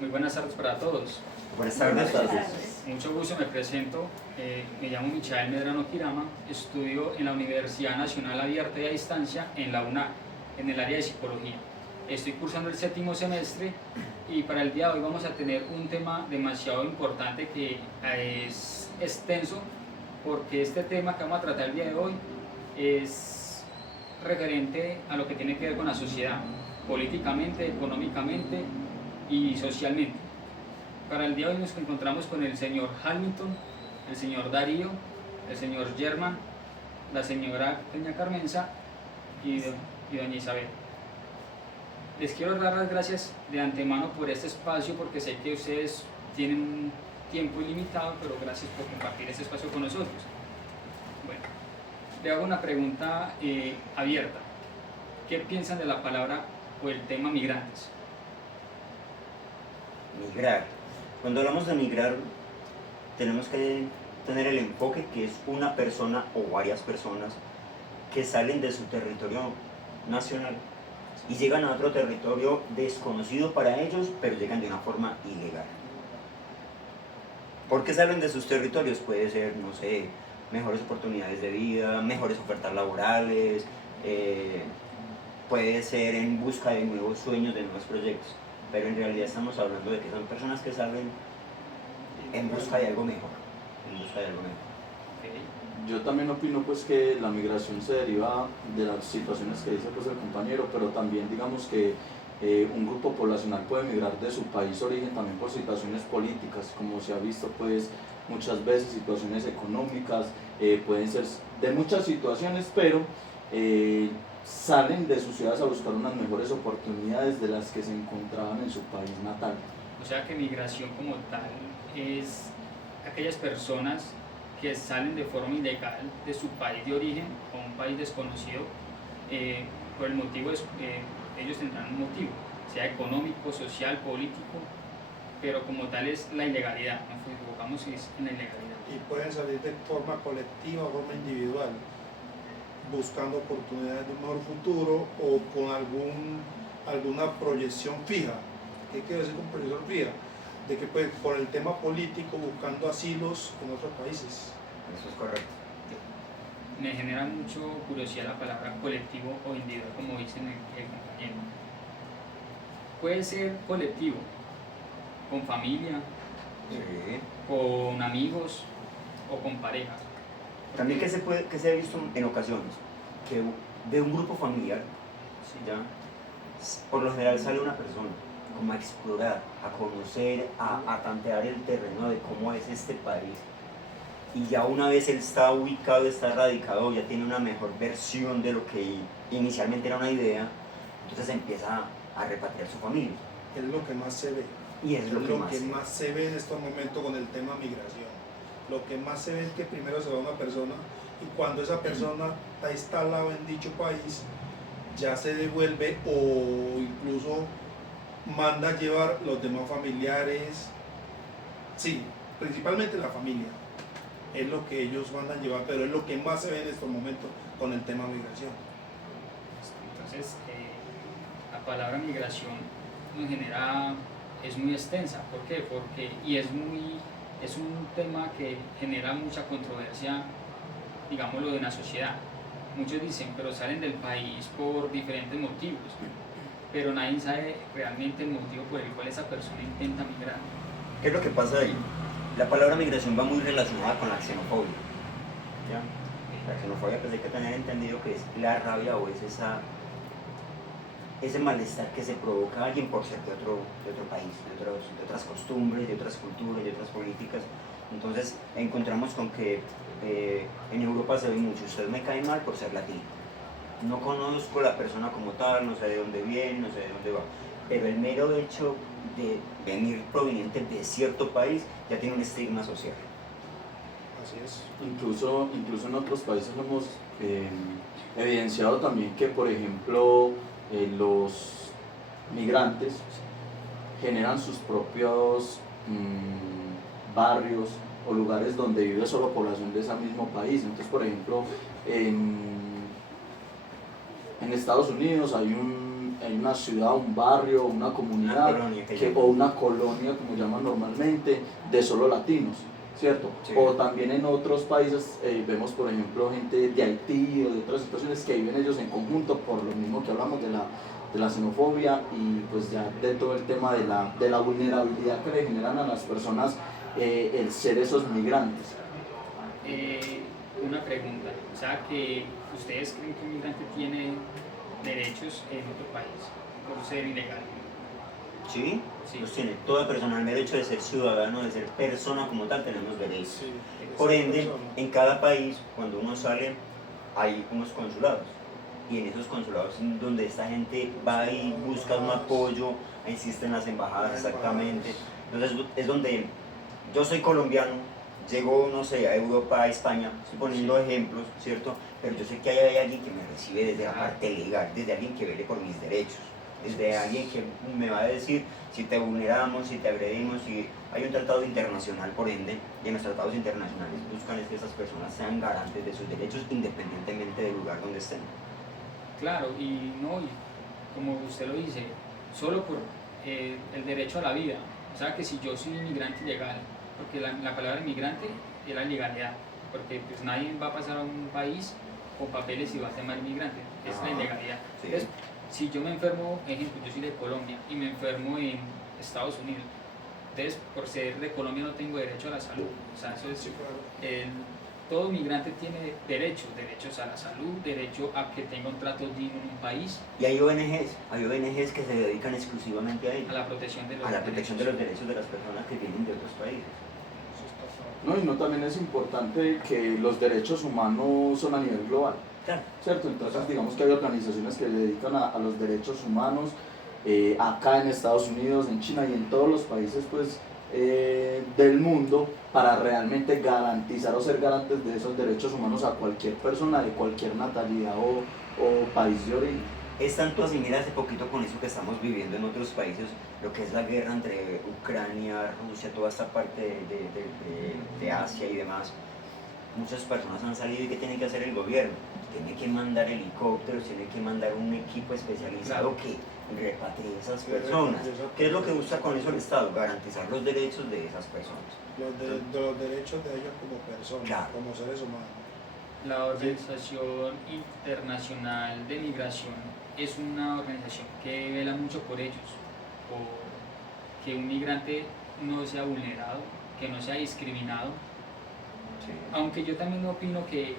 Muy buenas tardes para todos. Buenas tardes. Mucho gusto, me presento. Me llamo Michael Medrano Kirama, estudio en la Universidad Nacional Abierta y a Distancia en la UNA, en el área de psicología. Estoy cursando el 7º semestre y para el día de hoy vamos a tener un tema demasiado importante que es extenso, porque este tema que vamos a tratar el día de hoy es referente a lo que tiene que ver con la sociedad, políticamente, económicamente y socialmente. Para el día de hoy nos encontramos con el señor Hamilton, el señor Darío, el señor Germán, la señora doña Carmenza y doña Isabel. Les quiero dar las gracias de antemano por este espacio, porque sé que ustedes tienen un tiempo ilimitado, pero gracias por compartir este espacio con nosotros. Bueno, le hago una pregunta abierta. ¿Qué piensan de la palabra o el tema migrantes? Migrar. Cuando hablamos de migrar, tenemos que tener el enfoque que es una persona o varias personas que salen de su territorio nacional y llegan a otro territorio desconocido para ellos, pero llegan de una forma ilegal. ¿Por qué salen de sus territorios? Puede ser, no sé, mejores oportunidades de vida, mejores ofertas laborales, puede ser en busca de nuevos sueños, de nuevos proyectos, pero en realidad estamos hablando de que son personas que salen en busca de algo mejor, en busca de algo mejor. Yo también opino pues que la migración se deriva de las situaciones que dice pues el compañero, pero también digamos que un grupo poblacional puede migrar de su país de origen también por situaciones políticas, como se ha visto pues muchas veces, situaciones económicas, pueden ser de muchas situaciones, pero salen de sus ciudades a buscar unas mejores oportunidades de las que se encontraban en su país natal. O sea que migración como tal es aquellas personas que salen de forma ilegal de su país de origen a un país desconocido, por el motivo, ellos tendrán un motivo, sea económico, social, político, pero como tal es la ilegalidad, nos equivocamos si es en la ilegalidad. Y pueden salir de forma colectiva o forma individual, buscando oportunidades de un mejor futuro o con alguna proyección fija. ¿Qué quiero decir con proyección fija? De que pues, por el tema político buscando asilos en otros países. Eso es correcto. Me genera mucho curiosidad la palabra colectivo o individual, como dicen el compañero. Puede ser colectivo, con familia, Sí. con amigos o con pareja. También que se ha visto en ocasiones, que de un grupo familiar, ¿sí? ¿Ya? Por lo general sale una persona como a explorar, a conocer, a tantear el terreno de cómo es este país. Y ya una vez él está ubicado, está radicado, ya tiene una mejor versión de lo que inicialmente era una idea, entonces empieza a repatriar su familia. Es lo que más se ve. Y es lo que más se ve en estos momentos con el tema migración. Lo que más se ve es que primero se va una persona y cuando esa persona está instalada en dicho país, ya se devuelve o incluso manda a llevar los demás familiares, sí, principalmente la familia, es lo que ellos mandan a llevar, pero es lo que más se ve en estos momentos con el tema migración. Entonces, la palabra migración nos genera, es muy extensa. ¿Por qué? Porque, es un tema que genera mucha controversia, digámoslo, en la sociedad. Muchos dicen, pero salen del país por diferentes motivos, pero nadie sabe realmente el motivo por el cual esa persona intenta migrar. ¿Qué es lo que pasa ahí? La palabra migración va muy relacionada con la xenofobia. ¿Ya? La xenofobia, pues hay que tener entendido que es la rabia o es ese malestar que se provoca a alguien por ser de otro país, de otras costumbres, de otras culturas, de otras políticas. Entonces encontramos con que en Europa se ve mucho, usted me cae mal por ser latino. No conozco la persona como tal, no sé de dónde viene, no sé de dónde va, pero el mero hecho de venir proveniente de cierto país ya tiene un estigma social. Así es. Incluso en otros países hemos evidenciado también que, por ejemplo, los migrantes generan sus propios barrios o lugares donde vive solo población de ese mismo país. Entonces, por ejemplo, en Estados Unidos hay un hay una ciudad, un barrio, una comunidad o una colonia, como llaman normalmente, de solo latinos, ¿cierto? Sí. O también en otros países vemos, por ejemplo, gente de Haití o de otras situaciones que viven ellos en conjunto, por lo mismo que hablamos de la xenofobia y pues ya de todo el tema de la vulnerabilidad que le generan a las personas el ser esos migrantes. Una pregunta, o sea que ustedes creen que un migrante tiene derechos en otro país por ser ilegal. ¿Sí? Sí. Los tiene toda persona, el derecho de ser ciudadano, de ser persona como tal, tenemos derechos. Sí, Por esa ende, persona. en cada país, cuando uno sale, hay unos consulados. Y en esos consulados donde esta gente va y busca un apoyo, existen las embajadas exactamente. Entonces es donde yo soy colombiano, llego, no sé, a Europa, a España, estoy poniendo ejemplos, ¿cierto? Pero yo sé que hay alguien que me recibe desde la parte legal, desde alguien que vele por mis derechos, desde alguien que me va a decir si te vulneramos, si te agredimos, si hay un tratado internacional, por ende, y en los tratados internacionales buscan es que esas personas sean garantes de sus derechos independientemente del lugar donde estén. Claro, y no, y como usted lo dice, solo por el derecho a la vida. O sea que si yo soy inmigrante ilegal, porque la palabra inmigrante es la ilegalidad, porque pues nadie va a pasar a un país con papeles y va a llamar inmigrante, es la ilegalidad. Sí. Entonces, si yo me enfermo, ejemplo, yo soy de Colombia y me enfermo en Estados Unidos, entonces por ser de Colombia no tengo derecho a la salud. O sea, eso es, Sí, claro. todo migrante tiene derechos a la salud, derecho a que tenga un trato digno en un país, Y hay ONGs que se dedican exclusivamente a ello, a la protección de los a la protección de derechos. los derechos de las personas que vienen de otros países. Eso está claro. No, y no también es importante que los derechos humanos son a nivel global, Claro. ¿cierto? Entonces digamos que hay organizaciones que se dedican a los derechos humanos acá en Estados Unidos, en China y en todos los países pues del mundo para realmente garantizar o ser garantes de esos derechos humanos a cualquier persona de cualquier natalidad o país de origen. Es tanto así, mira, hace poquito con eso que estamos viviendo en otros países, lo que es la guerra entre Ucrania, Rusia, toda esta parte de Asia y demás, muchas personas han salido y ¿qué tiene que hacer el gobierno? Tiene que mandar helicópteros, tiene que mandar un equipo especializado que repatrie a esas personas. ¿Qué es lo que busca con eso el Estado? Garantizar los derechos de esas personas. De los derechos de ellos como personas, Claro. como seres humanos. La Organización Internacional de Migración es una organización que vela mucho por ellos, por que un migrante no sea vulnerado, que no sea discriminado. Sí. Aunque yo también opino que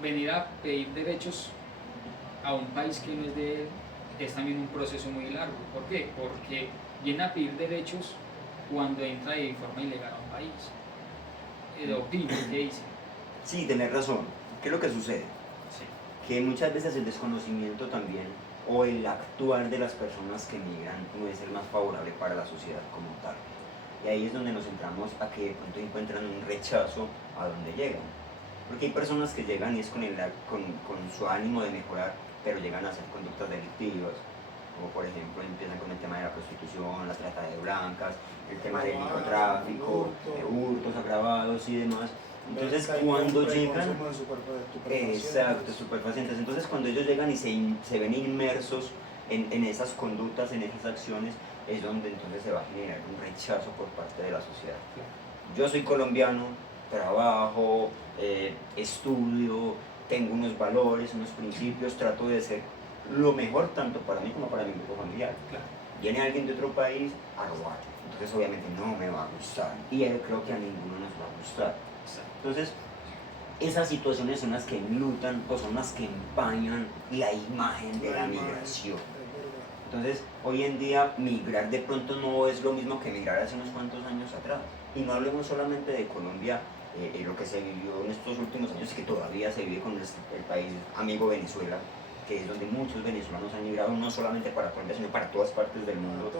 venir a pedir derechos a un país que no es de él es también un proceso muy largo. ¿Por qué? Porque viene a pedir derechos cuando entra de forma ilegal a un país. Opino, ¿qué dice? Sí, tenés razón. ¿Qué es lo que sucede? Sí. Que muchas veces el desconocimiento también o el actuar de las personas que migran no es el más favorable para la sociedad como tal. Y ahí es donde nos centramos a que de pronto encuentran un rechazo a donde llegan. Porque hay personas que llegan y es con su ánimo de mejorar, pero llegan a hacer conductas delictivas, como por ejemplo empiezan con el tema de la prostitución, la trata de blancas, el tema del microtráfico, hurtos agravados y demás. Entonces cuando llegan, exacto, estupefacientes, entonces cuando ellos llegan y se ven inmersos en esas conductas, en esas acciones, es donde entonces se va a generar un rechazo por parte de la sociedad. Yo soy colombiano, trabajo, estudio, tengo unos valores, unos principios, trato de ser lo mejor tanto para mí como para mi grupo familiar. Viene alguien de otro país a robar, entonces obviamente no me va a gustar y creo que a ninguno nos va a gustar. Entonces, esas situaciones son las que enlutan o son las que empañan la imagen de la migración. Entonces, hoy en día migrar de pronto no es lo mismo que migrar hace unos cuantos años atrás. Y no hablemos solamente de Colombia, lo que se vivió en estos últimos años, que todavía se vive con el país amigo Venezuela, que es donde muchos venezolanos han migrado, no solamente para Colombia, sino para todas partes del mundo.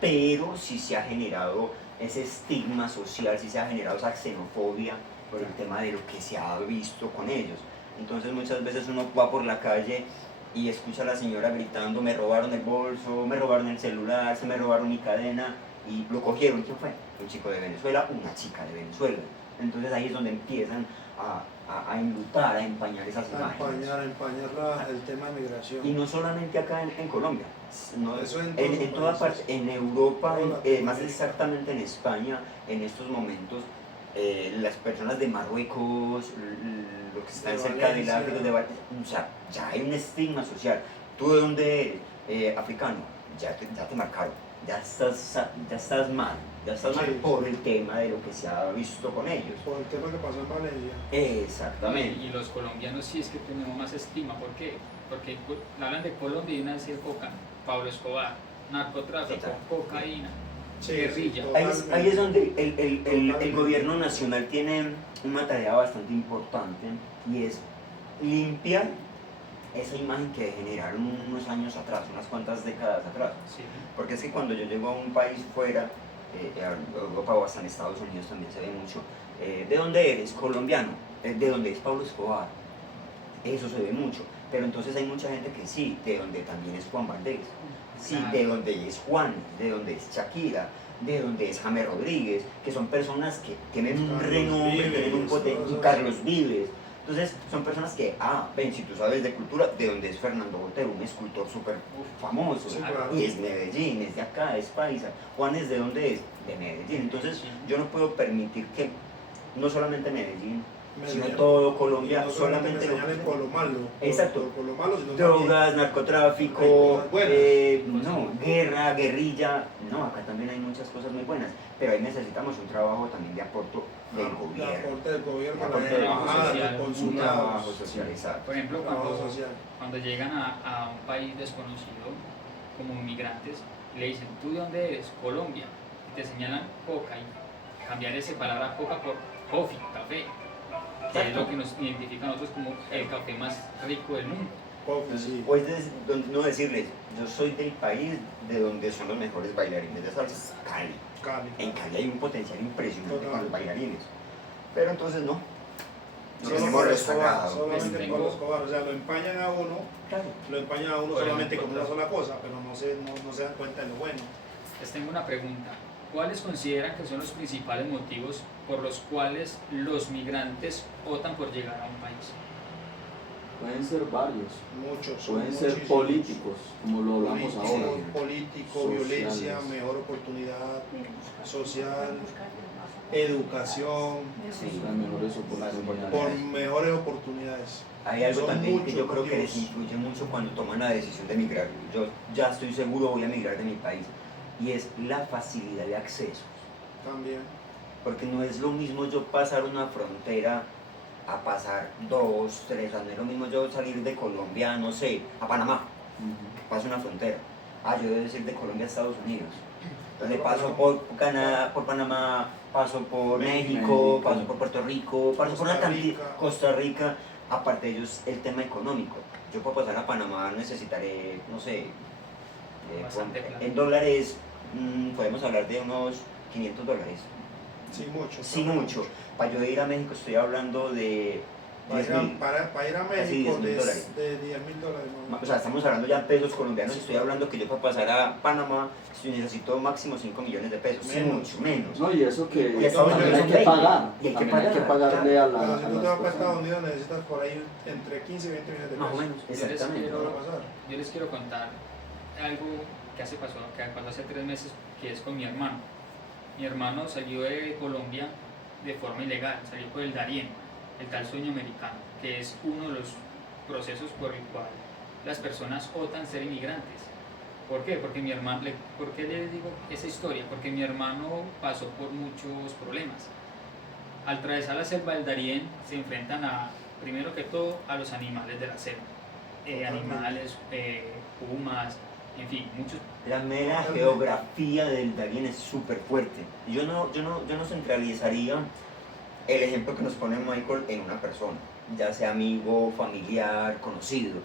Pero sí se ha generado ese estigma social, sí se ha generado esa xenofobia por el tema de lo que se ha visto con ellos. Entonces muchas veces uno va por la calle y escucha a la señora gritando, me robaron el bolso, me robaron el celular, se me robaron mi cadena, y lo cogieron. ¿Quién fue? Un chico de Venezuela, una chica de Venezuela. Entonces ahí es donde empiezan a enlutar, a empañar esas imágenes. Empañar el tema de migración. Y no solamente acá en Colombia, no, Eso en en todos toda los parte, países. en Europa, Toda más Latinoamérica. exactamente en España, en estos momentos, las personas de Marruecos, lo que están De cerca del Valencia. África, o sea, ya hay un estigma social. ¿Tú de dónde eres? Africano, ya te marcaron, ya estás mal, Sí, por sí. el tema de lo que se ha visto con ellos. Por el tema que pasó en Valencia. Exactamente. Y los colombianos sí es que tenemos más estima. ¿Por qué? Porque hablan de Colombia y una vez coca, Pablo Escobar, narcotráfico, Total. cocaína, Sí, guerrilla. sí, Ahí es donde el Totalmente. gobierno nacional tiene una tarea bastante importante y es limpiar esa imagen que generaron unos años atrás, unas cuantas décadas atrás. Sí. Porque es que cuando yo llego a un país fuera, Europa o hasta en Estados Unidos también se ve mucho, ¿de dónde eres? Colombiano. ¿De dónde es Pablo Escobar? Eso se ve mucho. Pero entonces hay mucha gente que sí, de donde también es Juan Valdés, sí, Claro. de donde es Juan, de donde es Shakira, de donde es James Rodríguez, que son personas que tienen un Carlos renombre, Vives, tienen un todos un esos. Carlos Vives. Entonces son personas que, ven, si tú sabes de cultura, de donde es Fernando Botero, un escultor súper famoso, Sí, claro. y es Medellín, es de acá, es paisa. Juan es de dónde es, de Medellín. Entonces yo no puedo permitir que no solamente Medellín, sino todo Colombia, Y no solamente lo señalen por lo malo. Exacto. Por lo malo, sino drogas, Hay narcotráfico, cosas buenas. no, guerra, guerrilla, no, acá también hay muchas cosas muy buenas, pero ahí necesitamos un trabajo también de aporte del también gobierno, el aporte del gobierno, El la aporte del embajada, social, los un trabajo consulados, social, exacto. Por ejemplo, trabajo social. cuando llegan a un país desconocido como inmigrantes, le dicen, ¿tú de dónde eres? Colombia. Y te señalan coca y cambiar esa palabra coca por coffee, café, que es lo que nos identifica a nosotros como el café más rico del mundo. Sí. Pues no decirles, yo soy del país de donde son los mejores bailarines de salsa, Cali. Cali. En Cali hay un potencial impresionante Total. con los bailarines, pero entonces no. Nos Solo tenemos por Escobar, rezagados. solamente Les por tengo- Escobar, o sea, lo empañan a uno, Claro. solamente como una sola cosa, pero no se dan cuenta de lo bueno. Les tengo una pregunta. ¿Cuáles consideran que son los principales motivos por los cuales los migrantes optan por llegar a un país? Pueden ser varios, Muchos, pueden ser muchísimos. políticos, como lo hablamos ahora. Político, Sociales. violencia, mejor oportunidad social, educación, Sí. Las mejores oportunidades. por mejores oportunidades. Hay algo Son también que muchos yo creo que les motivos. influye mucho cuando toman la decisión de emigrar. Yo ya estoy seguro voy a emigrar de mi país y es la facilidad de acceso. También. Porque no es lo mismo yo pasar una frontera a pasar 2, 3 años. No es lo mismo yo salir de Colombia, no sé, a Panamá, Ujú. paso una frontera. Yo debo decir de Colombia a Estados Unidos. Entonces paso por Canadá, por Panamá, paso por México, México. paso por Puerto Rico, paso por una Costa cantidad, Rica. Costa Rica. Aparte de ellos, el tema económico. Yo para pasar a Panamá necesitaré, no sé, Bastante plata. en dólares, podemos hablar de unos $500. Sí, mucho. Sí, mucho. Para yo ir a México estoy hablando de Para 10.000. ir a Casi México $10.000 de dólares. $10.000 más o menos. O sea, estamos hablando ya en pesos colombianos. Estoy hablando que yo para pasar a Panamá necesito máximo 5 millones de pesos. Sí, Menos. mucho, menos. No, y eso que Y Estados también Unidos hay son que 20. pagar. Y hay que También hay que pagar, pagarle a, Pero si tú a te vas las para personas. Estados Unidos necesitas por ahí entre 15 y 20 millones de pesos. Más o menos, exactamente. quiero- ¿Qué va a pasar? Yo les quiero contar algo que pasó hace 3 meses, que es con mi hermano. Mi hermano salió de Colombia de forma ilegal, salió por el Darién, el tal sueño americano, que es uno de los procesos por el cual las personas optan ser inmigrantes. ¿Por qué? Porque mi hermano, ¿por qué les digo esa historia? Porque mi hermano pasó por muchos problemas. Al atravesar la selva del Darién se enfrentan primero que todo, a los animales de la selva. Totalmente. Animales, pumas, en fin, muchos. La mera geografía del Darién es súper fuerte. Yo no centralizaría el ejemplo que nos pone Michael en una persona, ya sea amigo, familiar, conocido.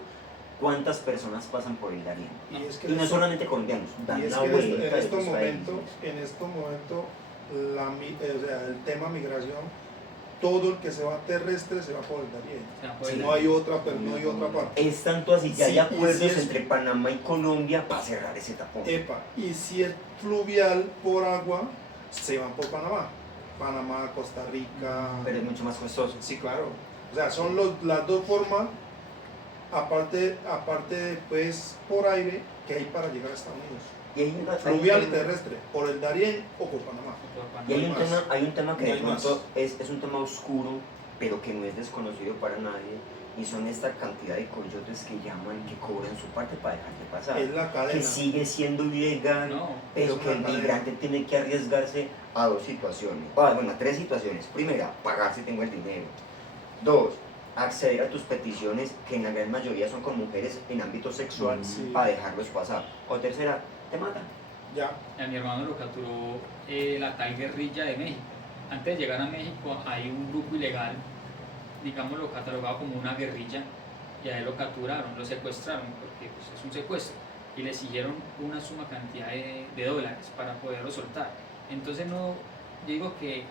¿Cuántas personas pasan por el Darién? Y es que Y no esto- solamente colombianos, dan Y es la que en vuelta en de estos otros momentos, países. o sea, el tema migración, todo el que se va terrestre se va por el Darién. O sea, por Sí. el- No hay otra parte. Es tanto así, ya Sí, hay y acuerdos si es- entre Panamá y Colombia para cerrar ese tapón. Epa, y si es fluvial por agua, se van por Panamá. Panamá, Costa Rica. Pero es mucho más costoso. Sí, claro. O sea, son las dos formas, aparte pues por aire, que hay para llegar a Estados Unidos. Y hay una- Fluvial y hay- terrestre, por el Darién o por Panamá. Por Y hay Panamá. hay un tema que No de hay pronto más. es un tema oscuro, pero que no es desconocido para nadie, y son esta cantidad de coyotes que llaman, que cobran su parte para dejarte pasar. Es la Que cadena. sigue siendo ilegal, No, pero es que una el cadena. migrante tiene que arriesgarse a dos situaciones. Bueno, a tres situaciones. Primera, pagar si tengo el dinero. Dos, acceder a tus peticiones, que en la gran mayoría son con mujeres en ámbito sexual, Sí. para dejarlos pasar. O tercera, te matan. Ya. A mi hermano lo capturó la tal guerrilla de México. Antes de llegar a México hay un grupo ilegal, digamos lo catalogado como una guerrilla, y a él lo capturaron, lo secuestraron, porque pues, es un secuestro, y le exigieron una suma cantidad de dólares para poderlo soltar. Entonces no, yo digo que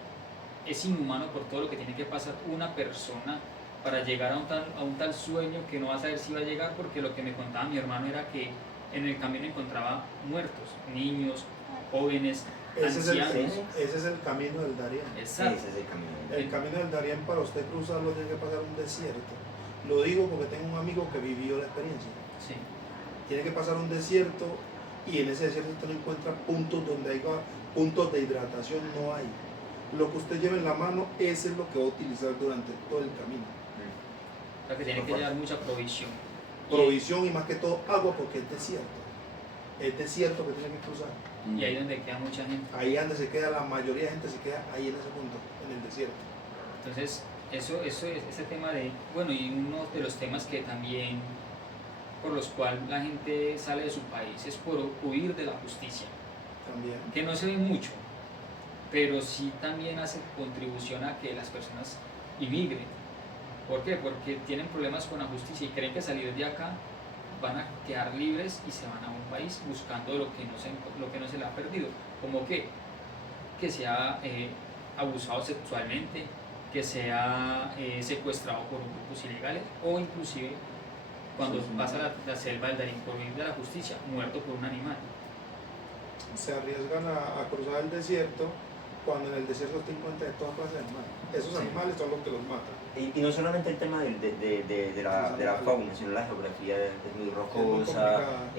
es inhumano por todo lo que tiene que pasar una persona para llegar a un tal sueño que no va a saber si va a llegar, porque lo que me contaba mi hermano era que en el camino encontraba muertos, niños, jóvenes, Ese ancianos. ese es el camino del Darién. Exacto. Ese es el camino. El camino del Darién, para usted cruzarlo, tiene que pasar un desierto. Lo digo porque tengo un amigo que vivió la experiencia. Sí. Tiene que pasar un desierto y en ese desierto usted no encuentra puntos donde haya puntos de hidratación, no hay. Lo que usted lleva en la mano, ese es lo que va a utilizar durante todo el camino. O sea que tiene que llevar mucha provisión. Provisión y más que todo agua, porque es desierto. Es desierto que tiene que cruzar. Y ahí es donde queda mucha gente. Ahí es donde se queda, la mayoría de gente se queda ahí en ese punto, en el desierto. Entonces, ese tema de, bueno, y uno de los temas que también, por los cuales la gente sale de su país, es por huir de la justicia, También. que no se ve mucho, pero sí también hace contribución a que las personas inmigren. ¿Por qué? Porque tienen problemas con la justicia y creen que salir de acá van a quedar libres y se van a un país buscando lo que no se le ha perdido, como que sea abusado sexualmente, que sea secuestrado por grupos ilegales, o inclusive cuando pasa la selva del Darién por huir de la justicia, muerto por un animal. Se arriesgan a cruzar el desierto cuando en el desierto usted encuentra de toda clase de animales. Esos Sí. animales son los que los matan. Y no solamente el tema de la fauna, sino la geografía es muy rocosa. complicada.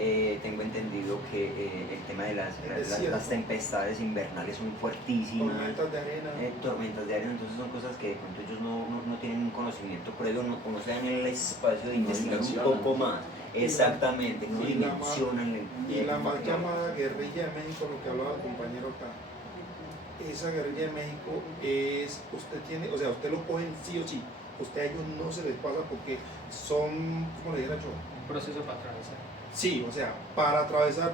Tengo entendido que el tema de las desierto. tempestades invernales son fuertísimas. Tormentas de arena. Tormentas de arena, entonces son cosas que de pronto ellos no tienen un conocimiento previo, no se dan el espacio de No investigar un dimensionan. poco más. Exactamente, no y la ma- dimensionan Y la mal llamada guerrilla de México, lo que hablaba el compañero acá, esa guerrilla de México es, usted lo cogen sí o sí, usted a ellos no se les pasa porque son, como le dijera yo, Un proceso para atravesar. sí, o sea, para atravesar,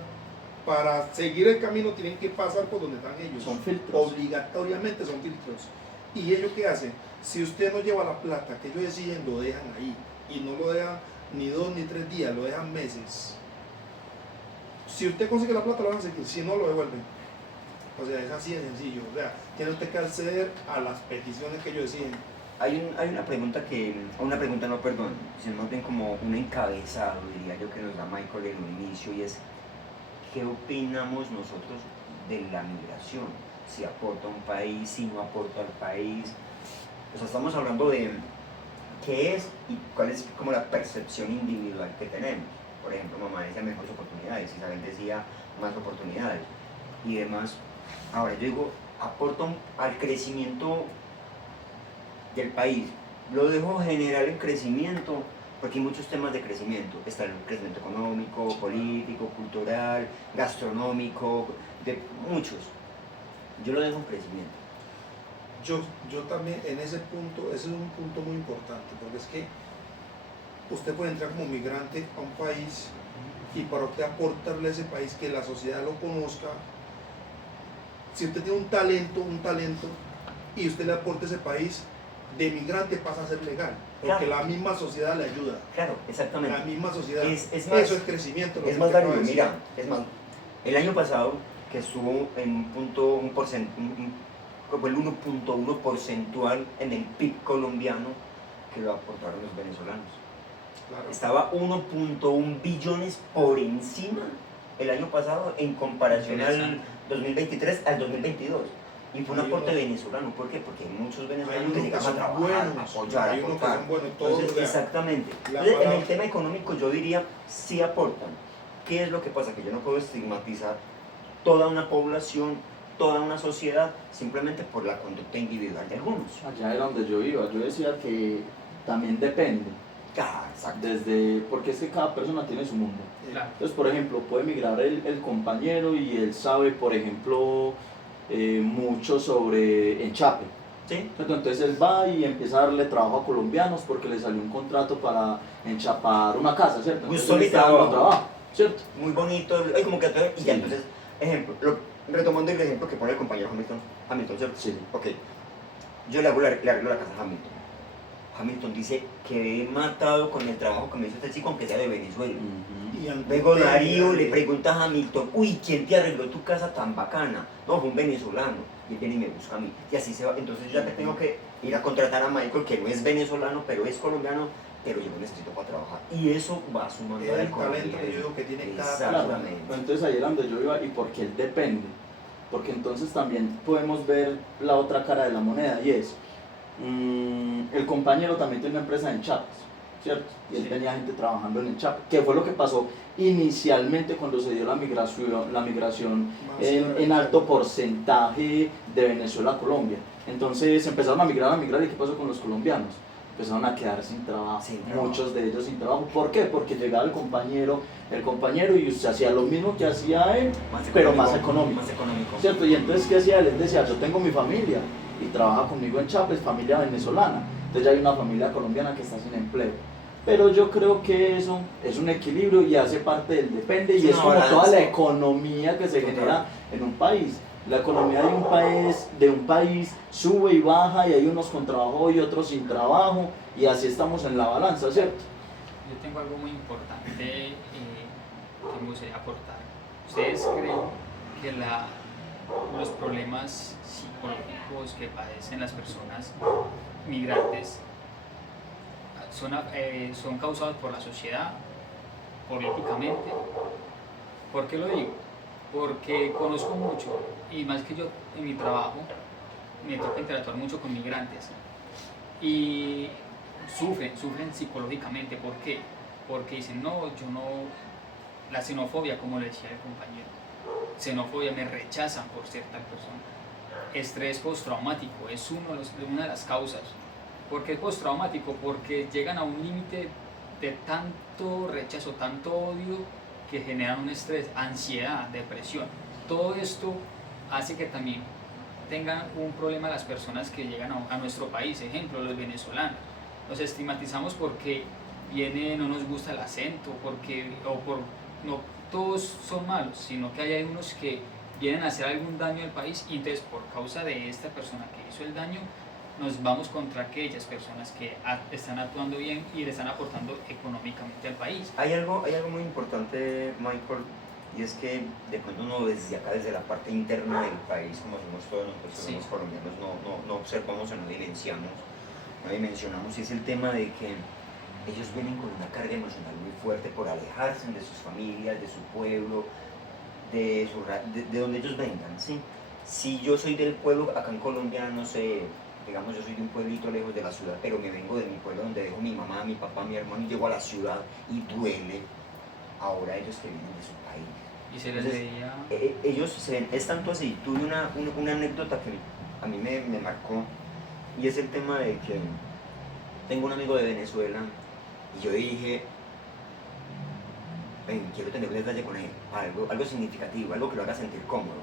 para seguir el camino tienen que pasar por donde están ellos. Son filtros. Obligatoriamente son filtros. ¿Y ellos qué hacen? Si usted no lleva la plata que ellos deciden, lo dejan ahí. Y no lo dejan ni 2 ni 3 días, lo dejan meses. Si usted consigue la plata, lo van a seguir. Si no, lo devuelven. O sea, es así de sencillo. O sea, tiene usted que acceder a las peticiones que ellos deciden. Hay una pregunta no, perdón, sino más bien como un encabezado, diría yo, que nos da Michael en un inicio, y es: ¿qué opinamos nosotros de la migración? Si aporta a un país, si no aporta al país. O sea, estamos hablando de qué es y cuál es como la percepción individual que tenemos. Por ejemplo, mamá decía mejores oportunidades, Isabel decía más oportunidades y demás. Ahora, yo digo, aporta al crecimiento del país. Lo dejo general en crecimiento, porque hay muchos temas de crecimiento. Está el crecimiento económico, político, cultural, gastronómico, de muchos. Yo lo dejo en crecimiento. Yo también en ese punto, ese es un punto muy importante, porque es que usted puede entrar como migrante a un país y para usted aportarle a ese país, que la sociedad lo conozca. Si usted tiene un talento y usted le aporta a ese país, de migrante pasa a ser legal, porque Claro. la misma sociedad le ayuda. Claro, exactamente. La misma sociedad. Es más- Eso es crecimiento. lo Es que más usted acaba válido, de decir. mira, es más, el año pasado, que estuvo en como el 1.1 porcentual en el PIB colombiano, que lo aportaron los venezolanos. Claro. Estaba 1.1 billones por encima el año pasado en comparación al Interesante. 2023 al 2022. Y fue un Hay aporte unos- venezolano, ¿por qué? Porque hay muchos Hay venezolanos que unos que llegan a son trabajar, a buenos, apoyar, a hay unos que aportar. son buenos, todos, Entonces, o sea, exactamente. la Entonces, en palabra- el tema económico yo diría, sí aportan. ¿Qué es lo que pasa? Que yo no puedo estigmatizar toda una población, toda una sociedad, simplemente por la conducta individual de algunos. Allá era donde yo iba, yo decía que también depende, Ah, exacto. porque es que cada persona tiene su mundo. Claro. Entonces, por ejemplo, puede migrar el compañero y él sabe, por ejemplo, mucho sobre enchape. ¿Sí? Entonces él va y empieza a darle trabajo a colombianos porque le salió un contrato para enchapar una casa, ¿cierto? Entonces, Gustó él mi está dando trabajo. ¿cierto? Muy bonito, ay, como que todo, y ya Sí. entonces, ejemplo, retomando el ejemplo que pone el compañero Hamilton, ¿cierto? Sí. Ok, yo le arreglo la casa a Hamilton. Hamilton dice que he matado con el trabajo que me hizo este chico, aunque sea de Venezuela. Y ante- Luego Darío le pregunta a Hamilton, uy, ¿quién te arregló tu casa tan bacana? No, fue un venezolano. Y él viene y me busca a mí. Y así se va. Entonces yo ya que tengo que ir a contratar a Michael, que no es venezolano, pero es colombiano, pero yo lo necesito para trabajar. Y eso va sumando Es a la el talento economía. que yo digo que tiene cada Claro, Exactamente. entonces ahí era donde yo iba y porque él depende, porque entonces también podemos ver la otra cara de la moneda y es, el compañero también tiene una empresa en Chiapas, ¿cierto? Y él Sí. tenía gente trabajando en el Chiapas, que fue lo que pasó inicialmente cuando se dio la migración en alto porcentaje de Venezuela a Colombia. Entonces empezaron a migrar ¿y qué pasó con los colombianos? Empezaron a quedar sin trabajo, Sin trabajo. muchos de ellos sin trabajo. ¿Por qué? Porque llegaba el compañero y usted hacía lo mismo que hacía él, pero más económico. Más económico. ¿Cierto? Y entonces, ¿qué hacía él? Él decía, yo tengo mi familia y trabaja conmigo en Chapes, familia venezolana. Entonces ya hay una familia colombiana que está sin empleo. Pero yo creo que eso es un equilibrio y hace parte del depende y Es es una como toda balanza. la economía que se Total. genera en un país. La economía de un país sube y baja y hay unos con trabajo y otros sin trabajo y así estamos en la balanza, ¿cierto? Yo tengo algo muy importante que me gustaría aportar. ¿Ustedes creen que los problemas psicológicos que padecen las personas migrantes son causados por la sociedad, políticamente? ¿Por qué lo digo? Porque conozco mucho, y más que yo en mi trabajo, me toca interactuar mucho con migrantes y sufren psicológicamente. ¿Por qué? Porque dicen, no, yo no, la xenofobia, como le decía el compañero, xenofobia, me rechazan por ser tal persona. Estrés postraumático es una de las causas. ¿Por qué postraumático? Porque llegan a un límite de tanto rechazo, tanto odio, que generan un estrés, ansiedad, depresión. Todo esto hace que también tengan un problema las personas que llegan a nuestro país. Ejemplo, los venezolanos. Los estigmatizamos porque no nos gusta el acento, no todos son malos, sino que hay unos que vienen a hacer algún daño al país y entonces por causa de esta persona que hizo el daño, nos vamos contra aquellas personas que están actuando bien y le están aportando económicamente al país. Hay algo muy importante, Michael, y es que de pronto uno desde acá, desde la parte interna del país, como somos todos nosotros, Sí. somos colombianos, no observamos o no dimensionamos, y es el tema de que ellos vienen con una carga emocional muy fuerte por alejarse de sus familias, de su pueblo, de donde ellos vengan, ¿sí? Si yo soy del pueblo, acá en Colombia, no sé, digamos yo soy de un pueblito lejos de la ciudad, pero me vengo de mi pueblo donde dejo mi mamá, mi papá, mi hermano y llego a la ciudad y duele. Ahora ellos que vienen de su país. Y se les Entonces, veía... ellos se ven, es tanto así, tuve una anécdota que a mí me marcó y es el tema de que tengo un amigo de Venezuela y yo dije, ven, quiero tener un detalle con él, algo significativo, algo que lo haga sentir cómodo.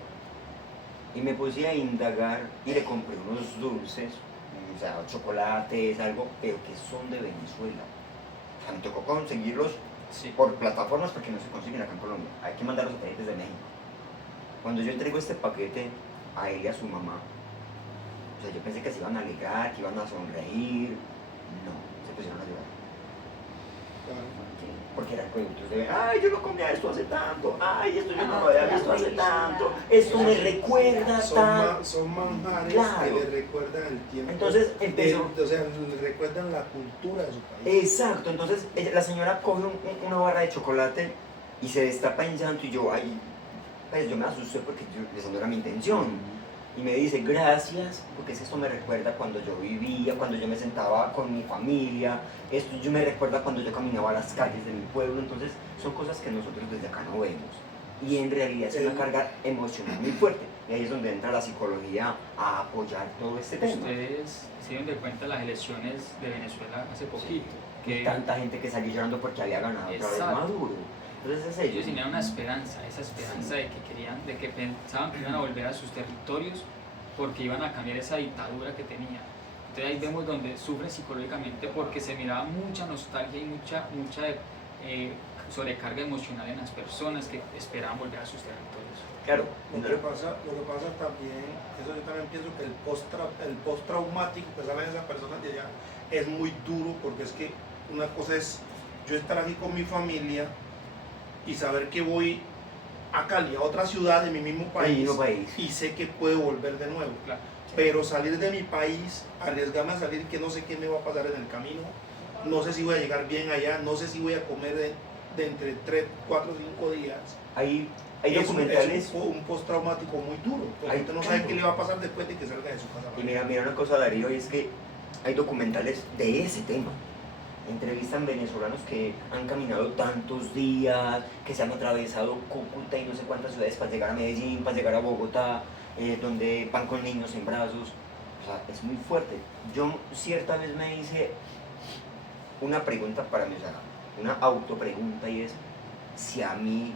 Y me puse a indagar y le compré unos dulces, o sea, chocolates, algo, pero que son de Venezuela. O sea, me tocó conseguirlos Sí. por plataformas porque no se consiguen acá en Colombia. Hay que mandarlos a traer desde México. Cuando yo entrego este paquete a él y a su mamá, o sea, yo pensé que se iban a alegrar, que iban a sonreír. No, se pusieron a llorar. Porque eran productos de, ay, yo no comía esto hace tanto, ay, esto yo no lo había visto hace tanto, esto me recuerda tal. Son manjares Claro. que le recuerdan el tiempo. Entonces empezó. O sea, le recuerdan la cultura de su país. Exacto, entonces la señora coge una barra de chocolate y se destapa en llanto y yo, ay, pues yo me asusté porque esa no era mi intención. y me dice gracias, porque es que esto me recuerda cuando yo vivía, cuando yo me sentaba con mi familia, esto yo me recuerda cuando yo caminaba a las calles de mi pueblo, entonces son cosas que nosotros desde acá no vemos y en realidad es una carga emocional muy fuerte y ahí es donde entra la psicología a apoyar todo este tema. Ustedes se dieron de cuenta las elecciones de Venezuela hace poquito, Y que tanta gente que salió llorando porque había ganado otra vez Exacto. Maduro. Entonces es ellos ello. tenían una esperanza, esa esperanza de que querían, de que pensaban que iban a volver a sus territorios porque iban a cambiar esa dictadura que tenían. Entonces ahí vemos donde sufren psicológicamente porque se miraba mucha nostalgia y mucha sobrecarga emocional en las personas que esperaban volver a sus territorios. Claro, Lo que pasa también, eso yo también pienso que el postraumático que sale de esa persona de allá es muy duro porque es que una cosa es yo estar aquí con mi familia y saber que voy a Cali, a otra ciudad de mi mismo país, y sé que puedo volver de nuevo. Claro. Pero salir de mi país, arriesgarme a salir que no sé qué me va a pasar en el camino, no sé si voy a llegar bien allá, no sé si voy a comer de entre 3, 4, 5 días. hay Es documentales. un postraumático muy duro, porque usted no sabe qué le va a pasar después de que salga de su casa. Y mira una cosa, Darío, y es que hay documentales de ese tema. Entrevistan venezolanos que han caminado tantos días, que se han atravesado Cúcuta y no sé cuántas ciudades para llegar a Medellín, para llegar a Bogotá, donde van con niños en brazos. O sea, es muy fuerte. Yo cierta vez me hice una pregunta para mí, o sea, una autopregunta, y es si a mí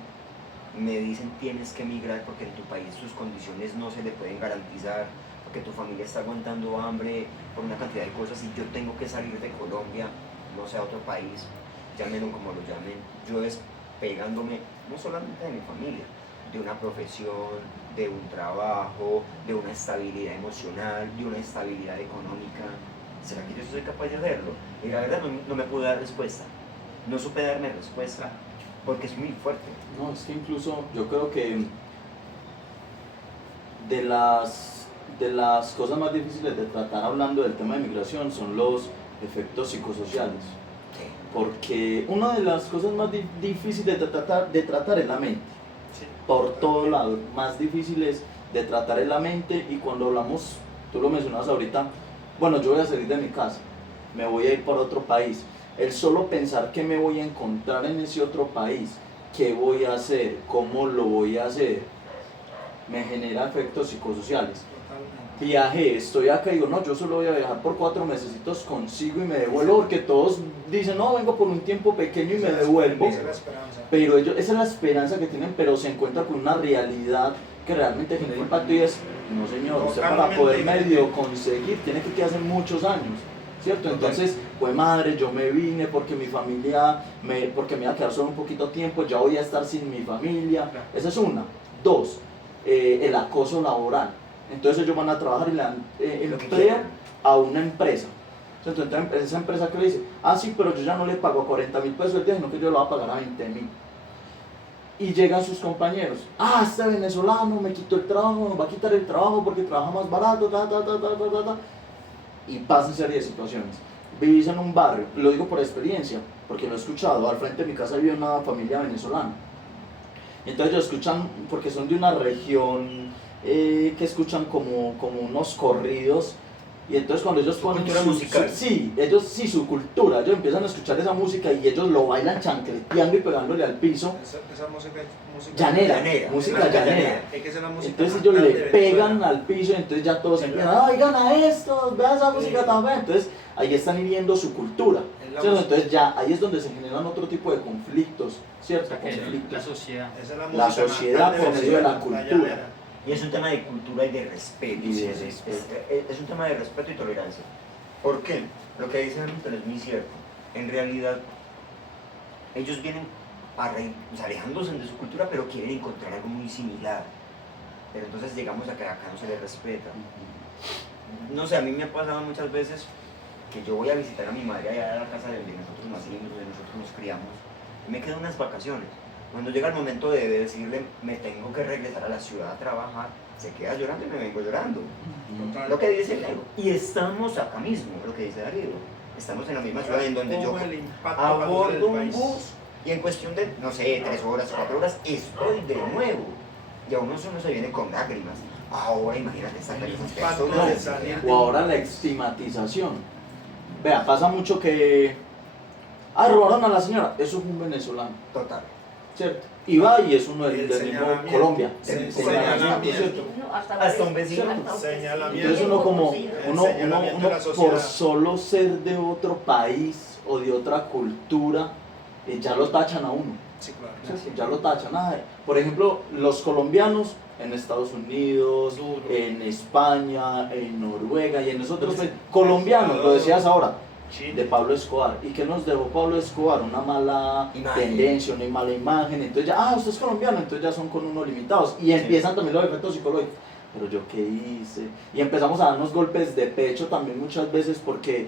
me dicen tienes que emigrar porque en tu país tus condiciones no se le pueden garantizar, porque tu familia está aguantando hambre por una cantidad de cosas y yo tengo que salir de Colombia, no sé, a otro país, llámenlo como lo llamen, yo despegándome no solamente de mi familia, de una profesión, de un trabajo, de una estabilidad emocional, de una estabilidad económica. ¿Será que yo soy capaz de hacerlo? Y la verdad no me pude dar respuesta, no supe darme respuesta, porque es muy fuerte. No, es que incluso yo creo que de las cosas más difíciles de tratar hablando del tema de migración son los efectos psicosociales. Sí. Porque una de las cosas más difíciles de tratar es la mente. Sí. Por todo lado, más difíciles de tratar es la mente. Y cuando hablamos, tú lo mencionabas ahorita, bueno, yo voy a salir de mi casa, me voy a ir para otro país. El solo pensar que me voy a encontrar en ese otro país, qué voy a hacer, cómo lo voy a hacer, me genera efectos psicosociales. Totalmente. Viajé, estoy acá y digo, no, yo solo voy a viajar por 4 mesecitos, consigo y me devuelvo, porque todos dicen, no, vengo por un tiempo pequeño y me devuelvo. Esa es la esperanza. Pero ellos, esa es la esperanza que tienen, pero se encuentra con una realidad que realmente genera impacto y es, no señor, usted para poder medio conseguir tiene que quedarse muchos años, ¿cierto? Entonces, pues madre, yo me vine porque mi familia, porque me iba a quedar solo un poquito tiempo, ya voy a estar sin mi familia, esa es una. 2, el acoso laboral. Entonces ellos van a trabajar y le dan empleo a una empresa. Entonces esa empresa que le dice, ah sí, pero yo ya no le pago 40.000 pesos el día, sino que yo lo voy a pagar a 20.000. Y llegan sus compañeros, ah, este venezolano me quitó el trabajo, nos va a quitar el trabajo porque trabaja más barato, y pasan serie de situaciones. Vivís en un barrio, lo digo por experiencia, porque lo he escuchado, al frente de mi casa vive una familia venezolana. Entonces ellos escuchan, porque son de una región que escuchan como unos corridos, y entonces cuando ellos ponen cultura musical. su cultura, ellos empiezan a escuchar esa música y ellos lo bailan chancleteando y pegándole al piso. Esa música es música Llanera, música llanera. Entonces ellos le pegan al piso y entonces ya todos empiezan, oigan a estos, vean esa música también. Entonces ahí están hiriendo su cultura. ¿Cierto? Entonces ya ahí es donde se generan otro tipo de conflictos, ¿cierto? La sociedad. La sociedad por medio de la cultura. Y es un tema de cultura y de respeto. Y de respeto. Es un tema de respeto y tolerancia. ¿Por qué? Lo que dice Hamilton es muy cierto. En realidad, ellos vienen alejándose de su cultura, pero quieren encontrar algo muy similar. Pero entonces llegamos a que acá no se les respeta. No sé, a mí me ha pasado muchas veces que yo voy a visitar a mi madre allá a la casa donde nosotros nacimos, donde nosotros nos criamos, y me quedo unas vacaciones. Cuando llega el momento de decirle, me tengo que regresar a la ciudad a trabajar, se queda llorando y me vengo llorando. Lo que dice Leo. Y estamos acá mismo, lo que dice Darío. Estamos en la misma ciudad en donde yo abordo un bus y en cuestión de, no sé, 3 horas, 4 horas, estoy de nuevo. y a uno se viene con lágrimas. Ahora imagínate esas El esas impacto personas. de salir de O ahora la estigmatización. Vea, pasa mucho que... Ah, robaron a la señora. Eso es un venezolano, Total. ¿cierto? Y va y es uno El del mismo señalamiento. Colombia. Sí, El señalamiento. ¿cierto? Hasta un vecino. Señalamiento. Entonces uno como, El uno señalamiento de la por sociedad. solo ser de otro país o de otra cultura, ya lo tachan a uno. Sí, claro. Sí, ya lo tachan. Por ejemplo, los colombianos en Estados Unidos, Duro. en España, en Noruega y en nosotros, colombianos, lo decías ahora, Chile. de Pablo Escobar. ¿Y qué nos dejó Pablo Escobar? Una mala Imagen. tendencia, una mala imagen. Entonces ya, usted es colombiano, entonces ya son con uno limitados. Y empiezan también los efectos psicológicos. Pero yo qué hice. Y empezamos a darnos golpes de pecho también muchas veces porque,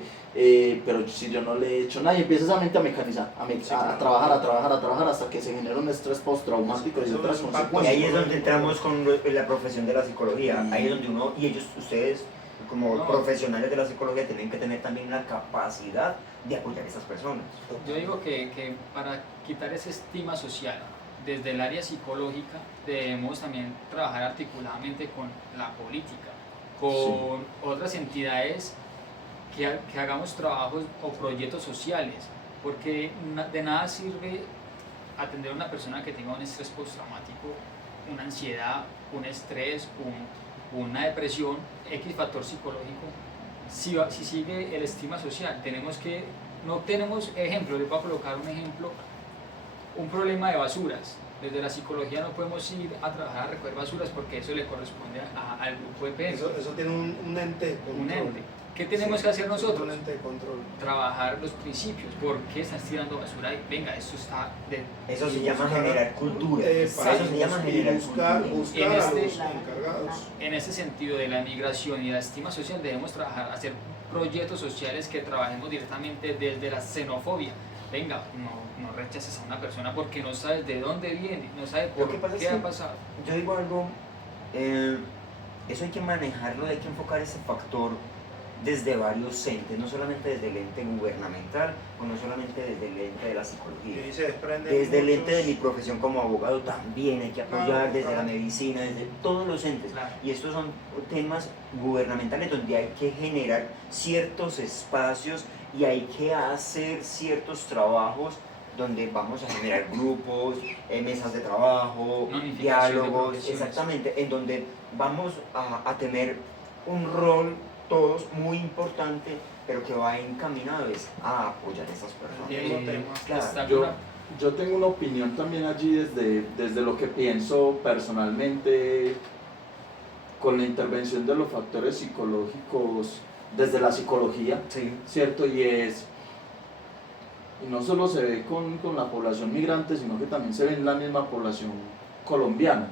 pero si yo no le he hecho nada. Y empieza esa mente a mecanizar, a trabajar hasta que se genera un estrés postraumático y Eso otras es un Y consecuencias. ahí es donde entramos con la profesión de la psicología. Ahí es donde uno, y ellos, ustedes, como No. profesionales de la psicología, tienen que tener también la capacidad de apoyar a esas personas. Yo digo que para quitar ese estigma social desde el área psicológica debemos también trabajar articuladamente con la política, con otras entidades que hagamos trabajos o proyectos sociales, porque de nada sirve atender a una persona que tenga un estrés postraumático, una ansiedad, un estrés, una depresión, X factor psicológico, si sigue el estigma social. No tenemos ejemplo, les voy a colocar un ejemplo, un problema de basuras. Desde la psicología no podemos ir a trabajar a recoger basuras porque eso le corresponde al grupo de PM. Eso tiene un ente de control. Un ente. ¿Qué tenemos Sí, que hacer Un nosotros? ente de control. Trabajar los principios. ¿Por qué estás tirando basura ahí? Venga, esto está de... Eso se llama generar cultura. Eso Para se llama generar buscar cultura. En a este- los encargados. En ese sentido de la migración y la estima social debemos trabajar, hacer proyectos sociales que trabajemos directamente desde la xenofobia. Venga, no rechaces a una persona porque no sabes de dónde viene, no sabes por Lo que pasa es qué que- ha pasado. Yo digo algo, eso hay que manejarlo, hay que enfocar ese factor desde varios entes, no solamente desde el ente gubernamental o no solamente desde el ente de la Y psicología. ahí se desprenden Desde el ente de mi muchos- profesión como abogado también hay que apoyar, Claro, desde claro. la medicina, desde todos los entes. Claro. Y estos son temas gubernamentales donde hay que generar ciertos espacios y hay que hacer ciertos trabajos donde vamos a generar grupos, mesas de trabajo, Unificación de diálogos, profesiones. exactamente, en donde vamos a tener un rol todos muy importante, pero que va encaminado es a apoyar a esas personas. Mismo tema. Claro. Está Yo, una- yo tengo una opinión también allí desde lo que pienso personalmente con la intervención de los factores psicológicos desde la psicología, Sí. ¿cierto? Y no solo se ve con la población migrante, sino que también se ve en la misma población colombiana.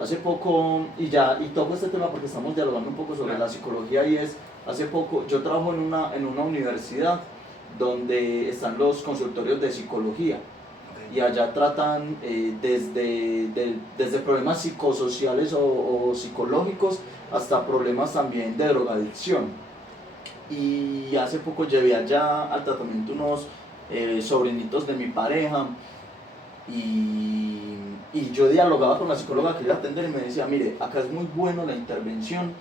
Hace poco, y toco este tema porque estamos dialogando un poco sobre la psicología, y hace poco, yo trabajo en una universidad donde están los consultorios de psicología, y allá tratan desde problemas psicosociales o psicológicos hasta problemas también de drogadicción. Y hace poco llevé allá al tratamiento unos sobrinitos de mi pareja, y yo dialogaba con la psicóloga que iba a atender y me decía, mire, acá es muy bueno la intervención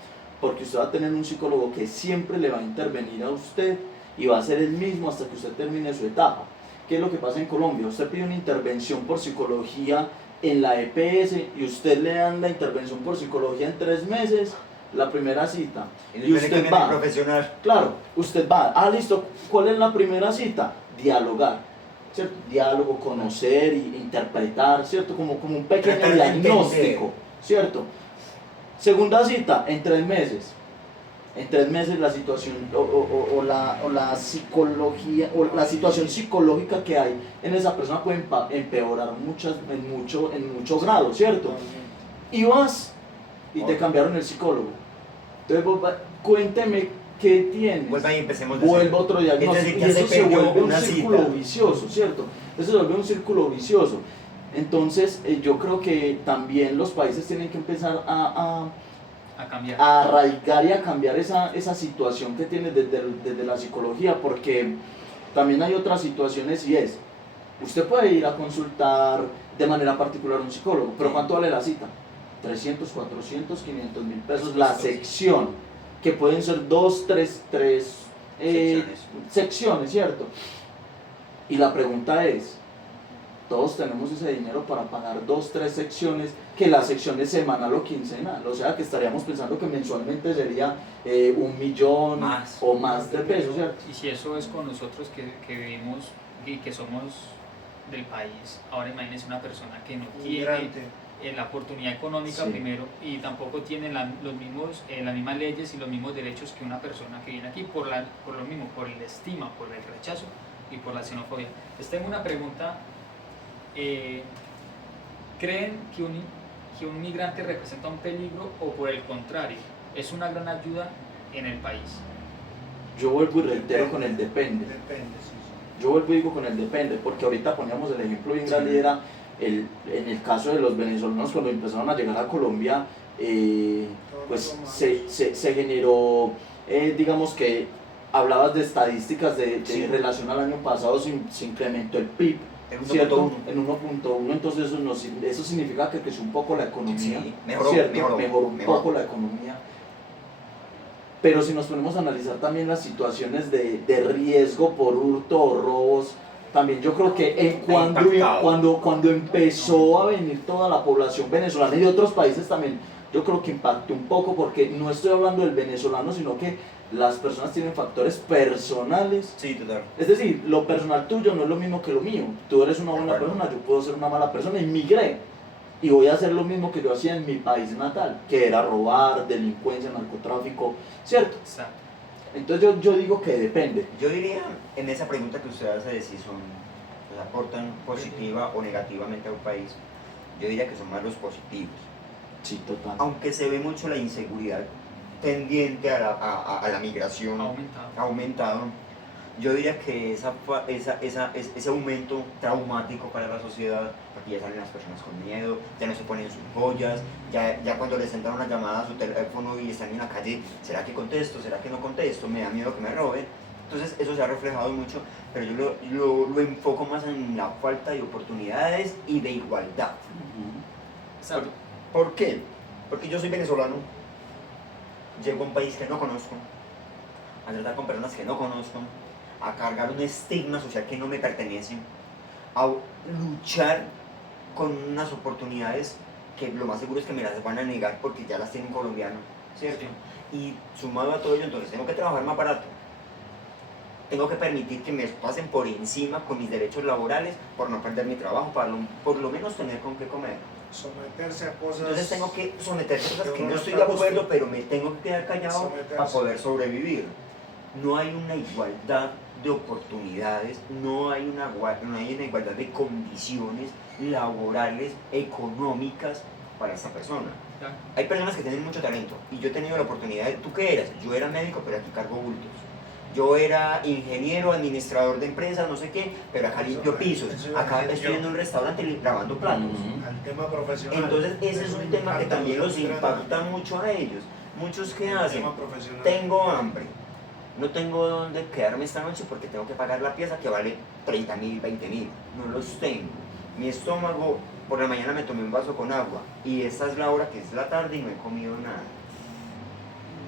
porque usted va a tener un psicólogo que siempre le va a intervenir a usted y va a ser el mismo hasta que usted termine su etapa. ¿Qué es lo que pasa en Colombia? Usted pide una intervención por psicología en la EPS y usted le dan la intervención por psicología en 3 meses, la primera cita. Y usted va, profesional. claro, usted va, listo, ¿cuál es la primera cita? Dialogar, ¿cierto? Diálogo, conocer e interpretar, ¿cierto? Como un pequeño Tratar de diagnóstico, entender. ¿cierto? Segunda cita, en 3 meses. En 3 meses la situación o la psicología o la situación psicológica que hay en esa persona puede empeorar en mucho grado, ¿cierto? Y vas y te cambiaron el psicólogo. Entonces, cuénteme qué tienes. Vuelva y empecemos de Vuelve cero. otro diagnóstico. Es decir, Y ya se eso se perdió vuelve un una círculo cita. vicioso, ¿cierto? Eso se vuelve un círculo vicioso. Entonces, yo creo que también los países tienen que empezar a cambiar. arraigar y a cambiar esa situación que tiene desde la psicología, porque también hay otras situaciones, y es, usted puede ir a consultar de manera particular a un psicólogo, pero ¿cuánto vale la cita? 300, 400, 500 mil pesos la sección, que pueden ser 2, 3 secciones, ¿cierto? Y la pregunta es, todos tenemos ese dinero para pagar 2, 3 secciones, que la sección es semanal o quincenal, o sea que estaríamos pensando que mensualmente sería 1.000.000 Más. o más de pesos, ¿cierto? Y si eso es con nosotros que vivimos y que somos del país, ahora imagínense una persona que no tiene Migrante. la oportunidad económica Sí. primero y tampoco tiene las mismas leyes y los mismos derechos que una persona que viene aquí por lo mismo, por el estigma, por el rechazo y por la xenofobia. Les tengo una pregunta. ¿Creen que un migrante representa un peligro o por el contrario, es una gran ayuda en el país? Yo vuelvo y reitero con el depende. Depende, sí, sí. Yo vuelvo y digo con el depende, porque ahorita poníamos el ejemplo bien grande, era en el caso de los venezolanos cuando empezaron a llegar a Colombia, pues se generó, digamos que hablabas de estadísticas de Sí. relación al año pasado, se incrementó el PIB, En ¿cierto? 1.1. En 1.1, entonces eso significa que creció un poco la economía, Sí, mejoró, ¿cierto? mejoró. Poco la economía. Pero si nos ponemos a analizar también las situaciones de riesgo por hurto o robos, también yo creo que cuando empezó a venir toda la población venezolana y de otros países también, yo creo que impactó un poco, porque no estoy hablando del venezolano, sino que las personas tienen factores personales. Sí, total. Es decir, lo personal tuyo no es lo mismo que lo mío. Tú eres una buena persona, yo puedo ser una mala persona, inmigré y voy a hacer lo mismo que yo hacía en mi país natal, que era robar, delincuencia, narcotráfico, ¿cierto? Exacto. Entonces yo digo que depende. Yo diría, en esa pregunta que usted hace de si aportan positiva o negativamente a un país, yo diría que son más los positivos. Sí, total. Aunque se ve mucho la inseguridad tendiente a la migración, ha aumentado, yo diría que ese aumento traumático para la sociedad, porque ya salen las personas con miedo, ya no se ponen sus joyas, ya cuando les entra una llamada a su teléfono y están en la calle, ¿será que contesto? ¿Será que no contesto? Me da miedo que me roben. Entonces eso se ha reflejado mucho, pero yo lo enfoco más en la falta de oportunidades y de igualdad. Exacto. ¿Por qué? Porque yo soy venezolano, llego a un país que no conozco, a tratar con personas que no conozco, a cargar un estigma social que no me pertenece, a luchar con unas oportunidades que lo más seguro es que me las van a negar porque ya las tienen colombiano, ¿cierto? Y sumado a todo ello, entonces tengo que trabajar más barato, tengo que permitir que me pasen por encima con mis derechos laborales por no perder mi trabajo, para por lo menos tener con qué comer. Someterse a cosas. Entonces tengo que someterme a cosas que no estoy de está a gusto. acuerdo, pero me tengo que quedar callado Someterse. para poder sobrevivir. No hay una igualdad de oportunidades, no hay una igualdad de condiciones laborales, económicas para esta persona. Ya. Hay personas que tienen mucho talento y yo he tenido la oportunidad de, ¿tú qué eras? Yo era médico, pero aquí cargo bultos. Yo era ingeniero, administrador de empresas, no sé qué, pero acá limpio pisos. Acá estoy en un restaurante lavando platos. Al tema profesional. Entonces ese es un tema que impacta también los mucho, impacta mucho a ellos. Muchos que el hacen, tema profesional. tengo hambre, no tengo dónde quedarme esta noche porque tengo que pagar la pieza que vale 30.000, 20.000. No los tengo. Mi estómago, por la mañana me tomé un vaso con agua y esta es la hora que es la tarde y no he comido nada.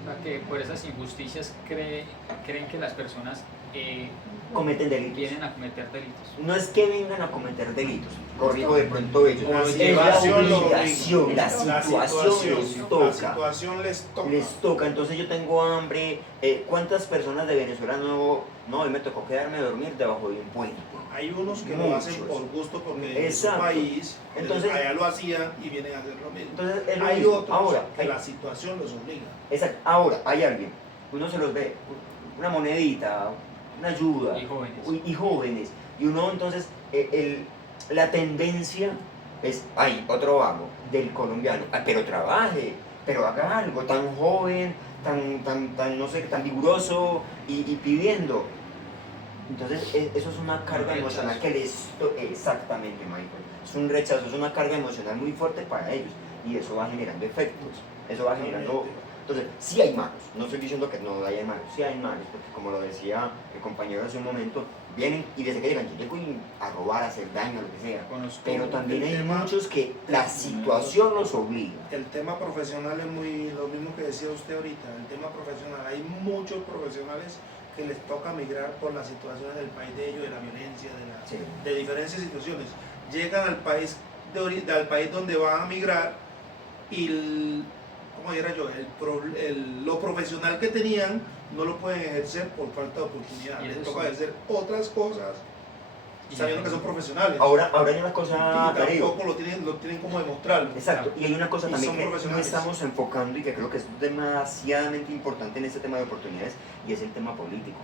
O sea, que por esas injusticias creen que las personas Cometen delitos. vienen a cometer delitos. No es que vengan a cometer delitos, corrijo de pronto ellos. La Es la situación lo obligación, obliga. la situación les La toca. situación les toca. Les toca, entonces yo tengo hambre. ¿Cuántas personas de Venezuela no, hoy me tocó quedarme a dormir debajo de un puente? Hay unos que lo Muchos. hacen por gusto porque en su Exacto. país Entonces- allá lo hacían y vienen a hacer lo mismo. Entonces es lo Hay mismo. otros Ahora, que la situación los obliga. ahora hay alguien, uno se los ve, una monedita, una ayuda, Y jóvenes. y jóvenes, y uno entonces, la tendencia es, ay, otro vago del colombiano, pero trabaje, pero haga algo, tan joven, tan no sé, tan vigoroso y pidiendo. Entonces eso es una carga Un emocional rechazo. que exactamente, Michael, es un rechazo, es una carga emocional muy fuerte para ellos y eso va generando efectos, eso va generando. Entonces, sí hay malos, no estoy diciendo que no haya malos, sí hay malos, porque como lo decía el compañero hace un momento, vienen y desde que llegan yo llego a robar, a hacer daño, a lo que sea. Conozco Pero también el hay tema- muchos que la situación los obliga. El tema profesional es muy lo mismo que decía usted ahorita, el tema profesional. Hay muchos profesionales que les toca migrar por las situaciones del país de ellos, de la violencia, Sí. de diferentes situaciones. Llegan al país, al país donde van a migrar y, ¿cómo dijera yo? Lo profesional que tenían no lo pueden ejercer por falta de oportunidad. Y Les eso toca sí. ejercer otras cosas Y sabiendo que son profesionales. Ahora hay una cosa, y Darío. tampoco lo tienen como demostrarlo. Exacto, y hay una cosa Y también son que no profesionales. estamos enfocando y que creo que es demasiadamente importante en este tema de oportunidades, y es el tema político.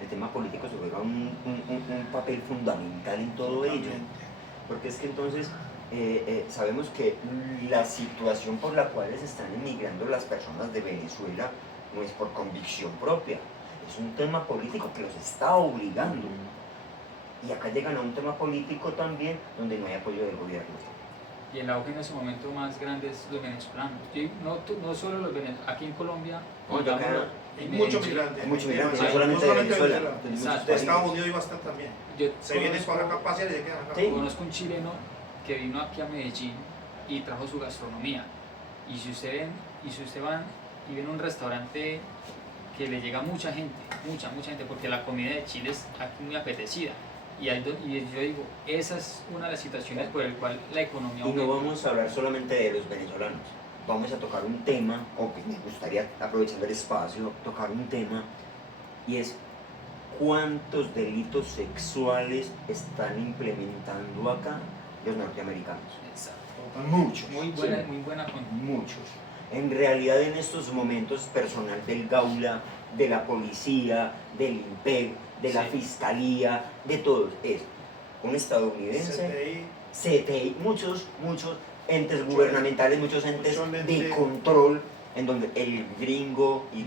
El tema político se juega un papel fundamental en todo ello, Totalmente. porque es que entonces sabemos que la situación por la cual se están emigrando las personas de Venezuela no es por convicción propia, es un tema político que los está obligando. Y acá llegan a un tema político también donde no hay apoyo del gobierno. Y el auge en ese momento más grande es los venezolanos. Y no solo los venezolanos, aquí en Colombia, No, yo acá- pongámoslo, Hay en muchos Medellín, migrantes. Hay muchos migrantes, no solamente de Venezuela, Venezuela. de muchos Exacto. De países. Estados Unidos hay bastante también. Yo Se vienen conozco- para acá, pasear y se quedan acá. Sí. Conozco un chileno que vino aquí a Medellín y trajo su gastronomía. Y si usted van y ven un restaurante que le llega mucha gente, mucha gente, porque la comida de Chile es aquí muy apetecida. Y yo digo, esa es una de las situaciones por el cual la economía Y no aumenta. vamos a hablar solamente de los venezolanos, vamos a tocar un tema, o que me gustaría, aprovechando el espacio, tocar un tema, y es cuántos delitos sexuales están implementando acá los norteamericanos. Exacto. Muchos. Muy buena con Muchos. En realidad en estos momentos personal del Gaula, de la policía, del IMPEC, de la Sí. fiscalía, de todos, es un estadounidense, CTI, muchos entes Mucho gubernamentales, muchos entes mucho de ente. control, en donde el gringo, y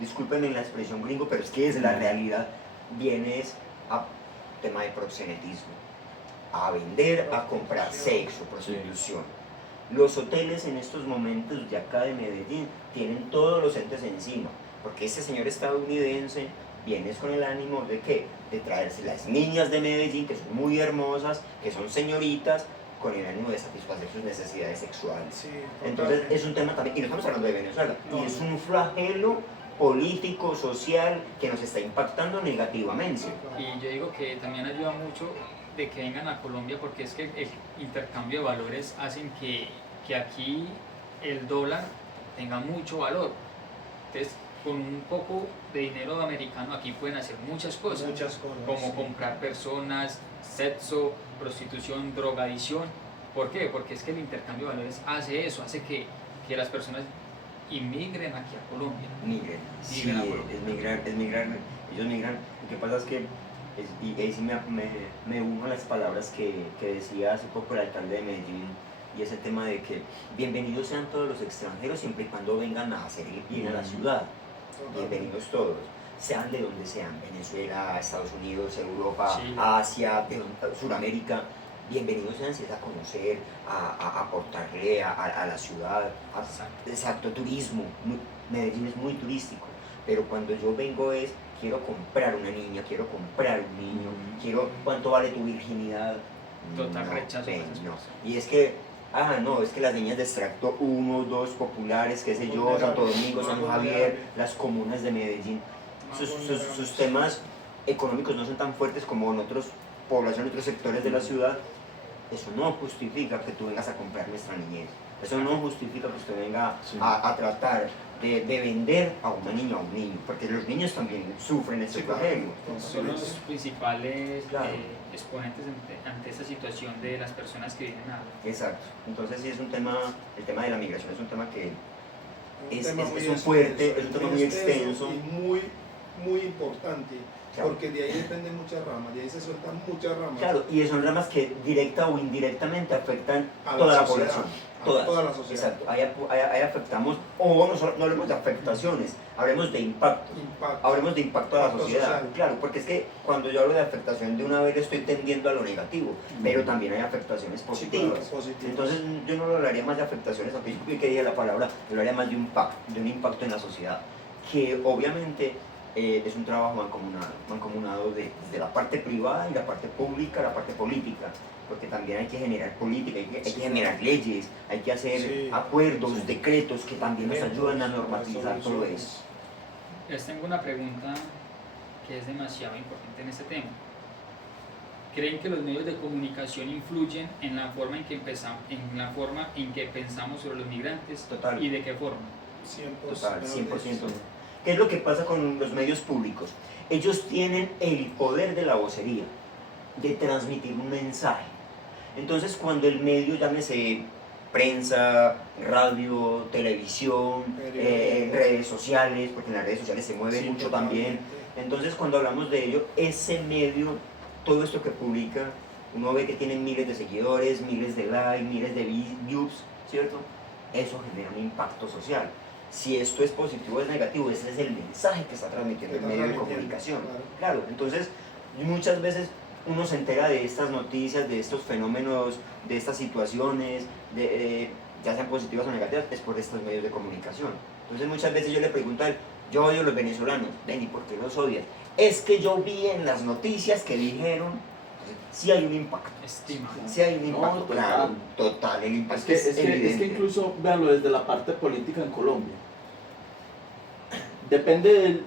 discúlpenme la expresión gringo, pero es que es la realidad, vienes a tema de proxenetismo, a vender, a comprar sexo, prostitución. Los hoteles en estos momentos de acá de Medellín tienen todos los entes encima, porque ese señor estadounidense viene con el ánimo de ¿qué? De traerse las niñas de Medellín, que son muy hermosas, que son señoritas, con el ánimo de satisfacer sus necesidades sexuales. Sí, Entonces totalmente. es un tema también, y no estamos hablando de Venezuela, No. y es un flagelo político, social, que nos está impactando negativamente. Y yo digo que también ayuda mucho de que vengan a Colombia porque es que el intercambio de valores hacen que aquí el dólar tenga mucho valor. Entonces, con un poco de dinero americano aquí pueden hacer muchas cosas, Muchas cosas. como sí. comprar personas, sexo, prostitución, drogadicción. ¿Por qué? Porque es que el intercambio de valores hace eso, hace que las personas inmigren aquí a Colombia. Migren, sí, Migran a Colombia. es migrar, ellos migran. Lo que pasa es que, y ahí sí me uno a las palabras que decía hace poco el alcalde de Medellín, y es el tema de que bienvenidos sean todos los extranjeros siempre y cuando vengan a hacer el bien a la ciudad, Totalmente. bienvenidos todos, sean de donde sean, Venezuela, Estados Unidos, Europa, Chile. Asia, Sudamérica, bienvenidos sean si es a conocer, a aportarle a la ciudad, Exacto. exacto, turismo, Medellín es muy turístico, pero cuando yo vengo es, quiero comprar una niña, quiero comprar un niño, quiero, ¿cuánto vale tu virginidad? Total No, rechazo a ven, esas no. cosas. Y es que, no, es que las niñas de extracto 1, 2, populares, qué sé yo, Santo Domingo, San Javier, las comunas de Medellín, sus temas económicos no son tan fuertes como en otras poblaciones, en otros sectores de la ciudad. Eso no justifica que tú vengas a comprar nuestra niñez. Eso no justifica que usted venga Sí. a tratar de vender a una niña o a un niño, porque los niños también sufren este Sí, claro. flagelo. Son los principales Claro. exponentes ante esta situación de las personas que vienen a... Exacto. Entonces sí es un tema, el tema de la migración es un tema que Un es tema un muy fuerte, extenso, es un tema muy extenso. y muy importante, Claro. porque de ahí dependen muchas ramas, de ahí se sueltan muchas ramas. Claro, y son ramas que directa o indirectamente afectan A la toda la sociedad, población. a Todas. toda la sociedad. Exacto. Ahí afectamos, o no hablemos de afectaciones, hablemos de impactos. Impacto. Hablemos de impacto a la Impacto sociedad. social. Claro, porque es que cuando yo hablo de afectación de una vez estoy tendiendo a lo negativo, pero también hay afectaciones Sí, positivas. claro, positivas. Entonces yo no hablaría más de afectaciones, aunque yo quería la palabra, yo hablaría más de un impacto en la sociedad, que obviamente es un trabajo mancomunado desde la parte privada y la parte pública, la parte política, porque también hay que generar política, hay que generar leyes, hay que hacer acuerdos, decretos que también nos ayudan a normativizar todo eso. Les tengo una pregunta que es demasiado importante en este tema. ¿Creen que los medios de comunicación influyen en la forma en que pensamos sobre los migrantes? Total. ¿Y de qué forma? 100%. Total, 100%. ¿Qué es lo que pasa con los medios públicos? Ellos tienen el poder de la vocería, de transmitir un mensaje. Entonces, cuando el medio, llámese prensa, radio, televisión, redes sociales, porque en las redes sociales se mueve mucho también. Entonces, cuando hablamos de ello, ese medio, todo esto que publica, uno ve que tienen miles de seguidores, miles de likes, miles de views, ¿cierto? Eso genera un impacto social. Si esto es positivo o es negativo, ese es el mensaje que está transmitiendo el medio de comunicación. Claro, entonces muchas veces uno se entera de estas noticias, de estos fenómenos, de estas situaciones, ya sean positivas o negativas, es por estos medios de comunicación. Entonces muchas veces yo le pregunto a él, yo odio a los venezolanos, ven, ¿y por qué los odias? Es que yo vi en las noticias que dijeron, sí hay un impacto. Estima. Sí hay un impacto, No, claro, total, el impacto es evidente. Es que incluso, véanlo desde la parte política en Colombia, depende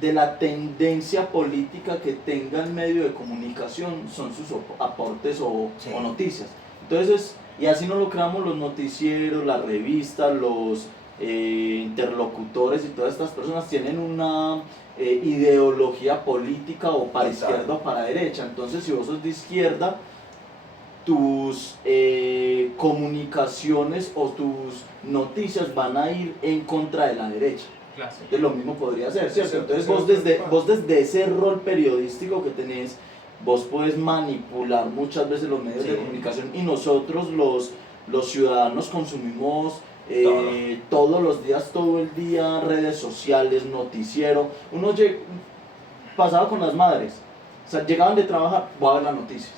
de la tendencia política que tenga el medio de comunicación, son sus aportes o noticias. Entonces, y así no lo creamos los noticieros, las revistas, los interlocutores y todas estas personas tienen una ideología política o para izquierda o para derecha. Entonces, si vos sos de izquierda, tus comunicaciones o tus noticias van a ir en contra de la derecha. Claro. Entonces lo mismo podría ser, ¿cierto? Entonces vos desde ese rol periodístico que tenés, vos puedes manipular muchas veces los medios de comunicación, y nosotros los ciudadanos consumimos todos los días, todo el día, redes sociales, noticiero. Uno pasaba con las madres, o sea, llegaban de trabajar, voy a ver las noticias.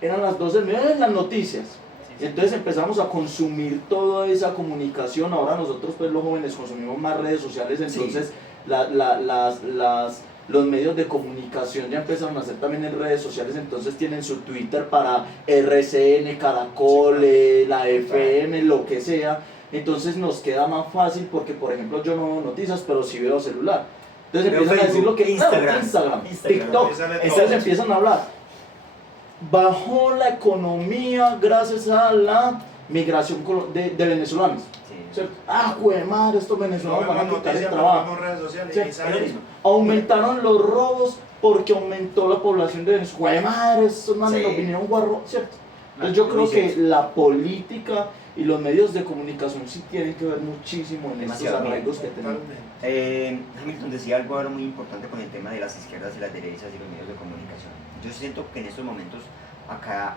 Eran las 12 del mediodía, las noticias. Entonces empezamos a consumir toda esa comunicación. Ahora nosotros, pues los jóvenes, consumimos más redes sociales, entonces los medios de comunicación ya empezaron a hacer también en redes sociales. Entonces tienen su Twitter para RCN, Caracol, la FM, lo que sea. Entonces nos queda más fácil porque, por ejemplo, yo no veo noticias, pero sí veo celular. Entonces empiezan a decir lo que Instagram, TikTok. Entonces empiezan a hablar. Bajó la economía gracias a la migración de venezolanos. ¿Cierto? Ah, güey, madre, estos venezolanos van a quitar el trabajo. Aumentaron los robos porque aumentó la población de Venezuela. Güey, madre, estos manes nos vinieron guarro, ¿cierto? Entonces yo creo que la política y los medios de comunicación sí tienen que ver muchísimo en estos arraigos que tenemos. Hamilton decía algo ahora muy importante con el tema de las izquierdas y las derechas y los medios de comunicación. Yo siento que en estos momentos acá,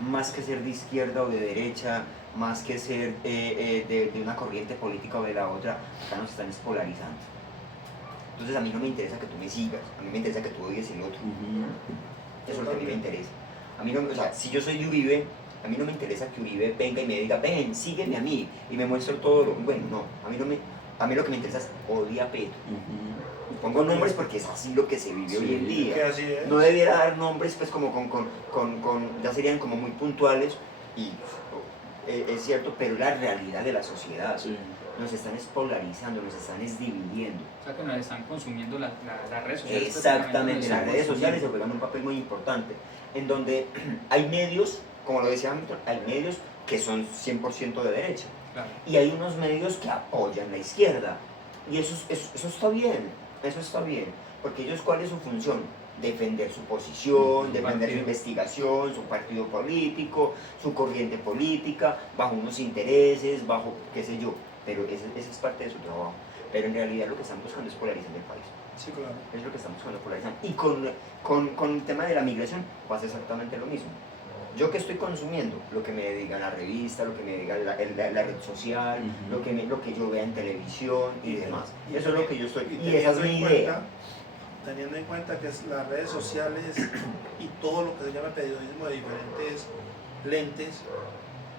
más que ser de izquierda o de derecha, más que ser de una corriente política o de la otra, acá nos están polarizando. Entonces a mí no me interesa que tú me sigas, a mí me interesa que tú odies el otro. Eso es lo que a mí me interesa. A mí no, o sea, si yo soy de Uribe, a mí no me interesa que Uribe venga y me diga, ven, sígueme a mí, y me muestre todo lo bueno. No, a mí lo que me interesa es odia a Petro. Pongo nombres porque es así lo que se vive hoy en día. No debiera dar nombres, pues como ya serían como muy puntuales, y es cierto, pero la realidad de la sociedad. Nos están polarizando, nos están dividiendo. O sea que nos están consumiendo las redes sociales. Exactamente, las redes sociales se juegan un papel muy importante, en donde hay medios, como lo decía Hamilton, hay medios que son 100% de derecha. Claro. Y hay unos medios que apoyan la izquierda. Y eso está bien, eso está bien. Porque ellos, ¿cuál es su función? Defender su posición, defender su investigación, su partido político, su corriente política, bajo unos intereses, bajo qué sé yo. Pero esa es parte de su trabajo. Pero en realidad lo que están buscando es polarizar el país. Sí, claro. Es lo que están buscando, polarizar. Y con el tema de la migración pasa exactamente lo mismo. Yo que estoy consumiendo, lo que me diga la revista, lo que me diga la red social, lo que yo vea en televisión y demás. Eso es lo que yo estoy. Y esa es mi idea. Teniendo en cuenta que las redes sociales y todo lo que se llama periodismo de diferentes lentes,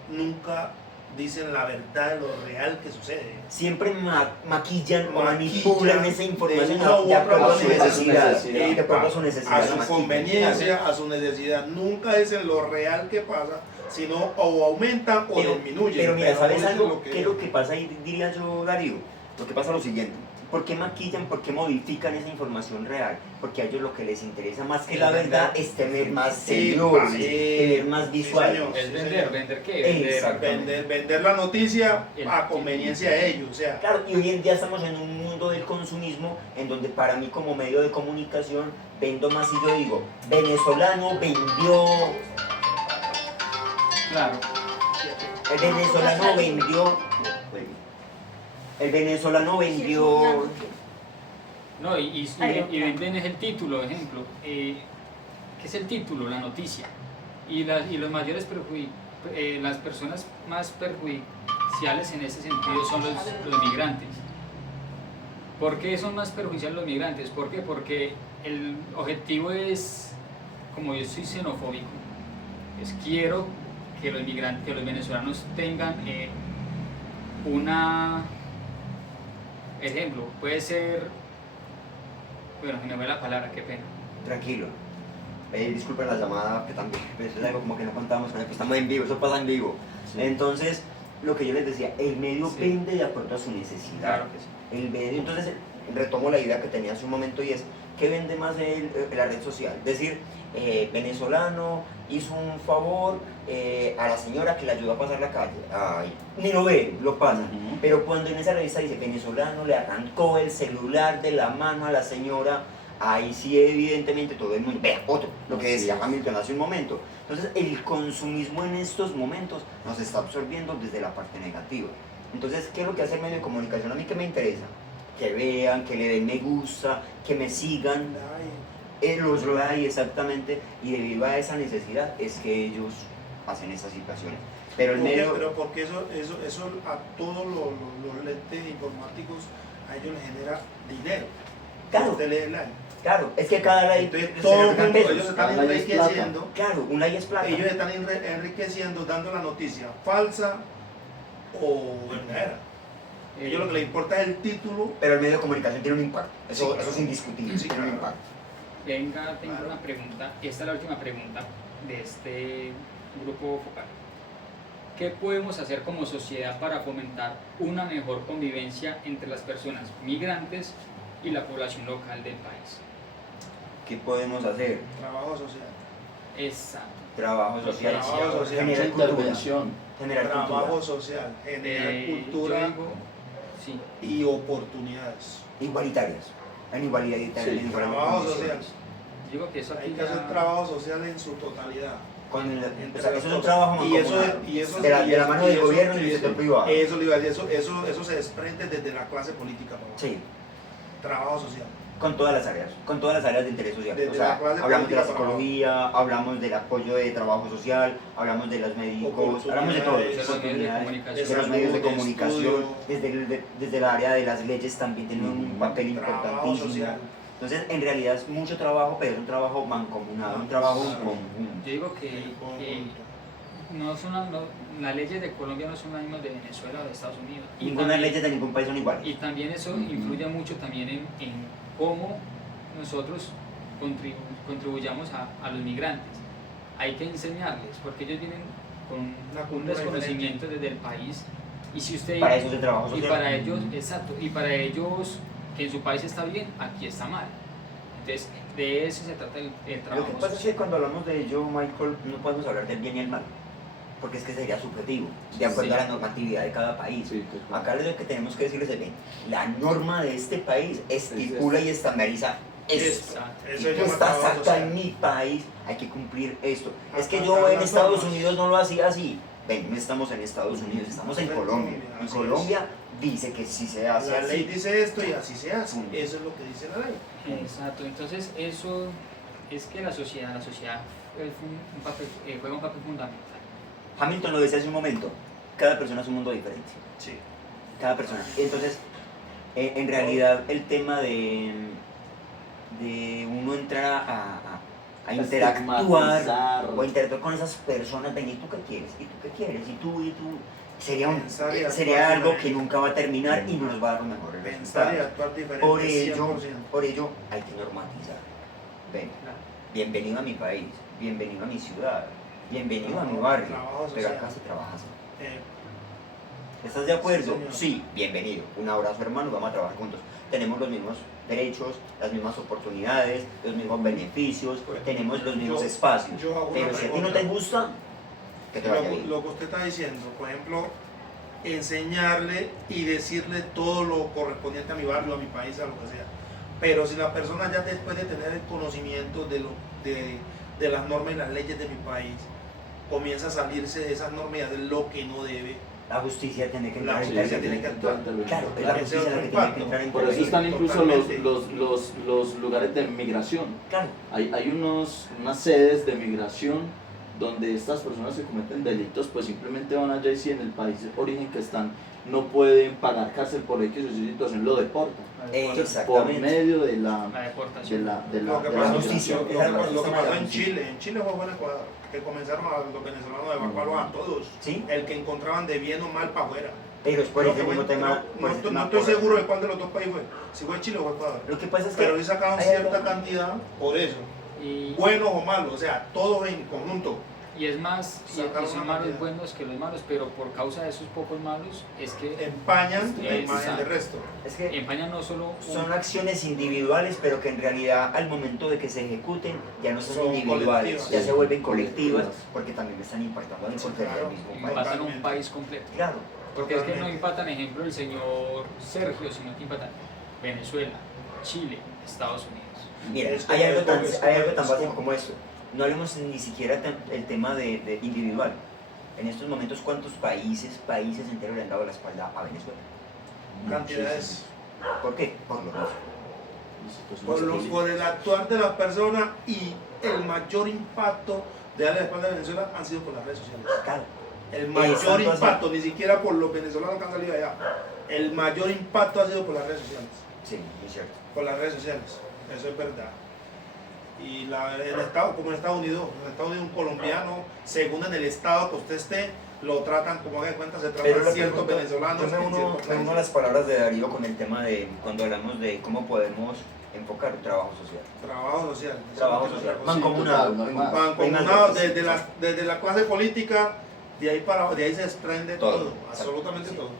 nunca dicen la verdad de lo real que sucede. Siempre maquillan o Maquillan manipulan esa información de una u de otra acuerdo a su manera. necesidad. Necesidad. De acuerdo a su necesidad. A la su maquillan. conveniencia, a su necesidad. Nunca dicen lo real que pasa, sino o aumentan o disminuyen. Pero mira, ¿sabes no dicen algo? ¿Qué es lo que pasa ahí, diría yo, Darío? Lo que pasa es lo siguiente. ¿Por qué maquillan, por qué modifican esa información real? Porque a ellos lo que les interesa más que la verdad es tener más seguidores, tener más visual. señor. Es Sí, vender, señor. ¿vender qué? Exacto. Vender la noticia El- a conveniencia de ellos. O sea, Claro, y hoy en día estamos en un mundo del consumismo en donde para mí como medio de comunicación vendo más y yo digo, venezolano vendió, Claro. el venezolano vendió, el venezolano vendió, No, y venden es el título, ejemplo. ¿Qué es el título? La noticia. Y los mayores las personas más perjudiciales en ese sentido son los migrantes. ¿Por qué son más perjudiciales los migrantes? ¿Por qué? Porque el objetivo es, como yo soy xenofóbico, es quiero que los migrantes, que los venezolanos tengan una... Ejemplo, puede ser... Bueno, me fue la palabra, qué pena. tranquilo. Disculpen la llamada, que también pues, es algo como que no contamos con él, pues estamos en vivo, eso pasa en vivo. Sí. Entonces, lo que yo les decía, el medio Sí. vende de acuerdo a su necesidad. Claro que sí. El medio, entonces, retomo la idea que tenía hace un momento y es, ¿qué vende más la red social? Decir, venezolano hizo un favor a la señora que le ayudó a pasar la calle. Ay, ni lo ve, lo pasa. Ujú. Pero cuando en esa revista dice, venezolano le arrancó el celular de la mano a la señora, ahí sí evidentemente todo el mundo, vea, otro, lo que Así decía es. Hamilton hace un momento. Entonces el consumismo en estos momentos nos está absorbiendo desde la parte negativa. Entonces, ¿qué es lo que hace el medio de comunicación? A mí que me interesa, que vean, que le den me gusta, que me sigan, los like exactamente, y debido a esa necesidad es que ellos hacen esas situaciones. Pero el medio... pero porque eso a todos los lentes informáticos, a ellos les genera dinero. Claro. Usted lee like. Claro, es que cada like Entonces se todo el replican mundo, pesos. ellos se están Cada like es plata. enriqueciendo. Claro, un like es plata. Ellos están enriqueciendo dando la noticia falsa o verdadera. Ellos lo que les importa es el título. Pero el medio de comunicación tiene un impacto, Sí, eso claro. es indiscutible, Sí, tiene un claro. impacto. Venga, tengo Claro. una pregunta. Esta es la última pregunta de este grupo focal. ¿Qué podemos hacer como sociedad para fomentar una mejor convivencia entre las personas migrantes y la población local del país? ¿Qué podemos hacer? Trabajo social. Exacto. Trabajo social, Trabajo social. generar Mucha cultura, intervención. generar Trabajo cultura, social. Generar Yo cultura digo, sí. y oportunidades. igualitarias, en igualdad y Sí, en igualdad de trabajo condiciones. social. Digo que eso Hay aquí que hacer ya- trabajo social en su totalidad. O sea, eso es un trabajo Y eso, mancomunado, y eso, de la mano del gobierno y del eso- sector privado. Eso, le iba a decir, eso se desprende desde la clase política, papá. Sí, Trabajo social. con todas las áreas de interés social. Desde O sea, la clase hablamos de la política para psicología, hablamos del apoyo de trabajo social, hablamos de los médicos, hablamos de todo, Oportunidades, de los medios de oportunidades, comunicación. de los medios de salud, comunicación, estudio, desde el área de las leyes también tienen un papel trabajo importantísimo. social. Entonces, en realidad es mucho trabajo, pero es un trabajo mancomunado, un trabajo en conjunto. Yo digo que En conjunto. no son las leyes de Colombia no son las mismas de Venezuela o de Estados Unidos. Y Ninguna también- ley de ningún país son iguales. Y también eso influye mucho también en cómo nosotros contribuyamos a los migrantes. Hay que enseñarles, porque ellos vienen con Una un cultura desconocimiento desde el país. Y si usted Para eso es el trabajo y social. para ellos, exacto, y para ellos que en su país está bien, aquí está mal. Entonces, de eso se trata el Lo trabajo que pasa es social. que cuando hablamos de ello, Michael, no podemos hablar del bien y el mal, porque es que sería subjetivo, de acuerdo Sí. a la normatividad de cada país. Sí, pues, Acá lo que tenemos que decirles es, ven, la norma de este país estipula y estandariza esto. Exacto. Eso Si se tú llama estás trabajo acá social. en mi país, hay que cumplir esto. Es que Acá yo están en las Estados normas. Unidos no lo hacía así. Ven, no estamos en Estados Unidos, estamos en Colombia. En Así Colombia dice que sí se hace La así. ley dice esto y así se hace. Mm. Eso es lo que dice la ley. Exacto, entonces eso es que la sociedad es juega un papel fundamental. Hamilton lo decía hace un momento, cada persona es un mundo diferente. Sí. Cada persona. Entonces, en realidad el tema de uno entrar a interactuar estigmatizar. o a interactuar con esas personas, ven, ¿y tú qué quieres? ¿Y tú qué quieres? ¿Y tú? sería algo que nunca va a terminar y no nos va a dar un mejor Pensar y resultado. actuar diferente. Por ello hay que normatizar. Ven, bienvenido a mi país, bienvenido a mi ciudad, bienvenido a mi barrio, Trabajo pero social. acá se trabaja así. Eh, ¿Estás de acuerdo? señor. Sí, bienvenido. Un abrazo, hermano, vamos a trabajar juntos. Tenemos los mismos derechos, las mismas oportunidades, los mismos beneficios, tenemos los mismos espacios. yo hago una Pero si a ti no pregunta. te gusta, que te vaya bien. Lo que usted está diciendo, por ejemplo, enseñarle y decirle todo lo correspondiente a mi barrio, a mi país, a lo que sea. Pero si la persona ya después de tener el conocimiento de las normas y las leyes de mi país, comienza a salirse de esas normas y a hacer lo que no debe, La justicia tiene que la entrar en justicia intervenir. tiene que actuar. Claro, es la justicia la que tiene que entrar en Por eso intervenir. están incluso Totalmente. los lugares de migración. Claro, Hay unas sedes de migración donde estas personas que cometen delitos pues simplemente van allá y si en el país de origen que están no pueden pagar cárcel por X o Y situación, lo deportan. Por exactamente. medio de La la deportación. Lo que de la pasó, justicia. migración. lo que pasó en Chile fue en Ecuador, que comenzaron a los venezolanos a evacuarlos a todos, Sí, el que encontraban de bien o mal para afuera. pero es por Creo ese que mismo fue- tema. no, por ese no tema estoy por- seguro de cuál de los dos países fue, si fue Chile o fue Ecuador. Lo que pasa es que. Pero sí sacaron hay cierta algo- cantidad por eso, Y, buenos o malos, o sea, todos en conjunto. y es más, y Sacaron son una malos cantidad. buenos que los malos, pero por causa de esos pocos malos es que Empañan la Exacto. imagen del resto. Es que empañan no solo son acciones individuales, pero que en realidad al momento de que se ejecuten ya no son Son individuales, colectivas. ya se vuelven colectivas Colectivas. porque también están impactando en el Sí, contenido claro. del mismo país. impactan a un Totalmente. país completo. Claro, Porque es que no Totalmente. impactan, ejemplo, el señor Sergio, sino que impactan Venezuela, Chile, Estados Unidos. mira, Es hay como- algo tan, es hay algo como- tan es básico como- como esto. No hablemos ni siquiera el tema de individual. En estos momentos, ¿cuántos países enteros le han dado la espalda a Venezuela? Cantidades. ¿Por qué? Por lo mismo. Por el actuar de las personas y el mayor impacto de darle la espalda a Venezuela han sido por las redes sociales. Claro. El mayor Exacto, impacto, ni siquiera por los venezolanos que han salido allá. El mayor impacto ha sido por las redes sociales. Sí, es cierto. Por las redes sociales. Eso es verdad. Y el Estado, como en Estados Unidos, un colombiano, según en el Estado que usted esté, lo tratan, como haga de cuenta, se Pero tratan la ciertos pregunta- venezolanos. yo me en uno ciertos me uno a países. las palabras de Darío con el tema de cuando hablamos de cómo podemos enfocar un trabajo social. Trabajo social. Trabajo Eso es social. otra cosa. Mancomunado. total, no hay más. Mancomunado desde la clase política, de ahí se desprende Todo. todo, absolutamente Sí. todo.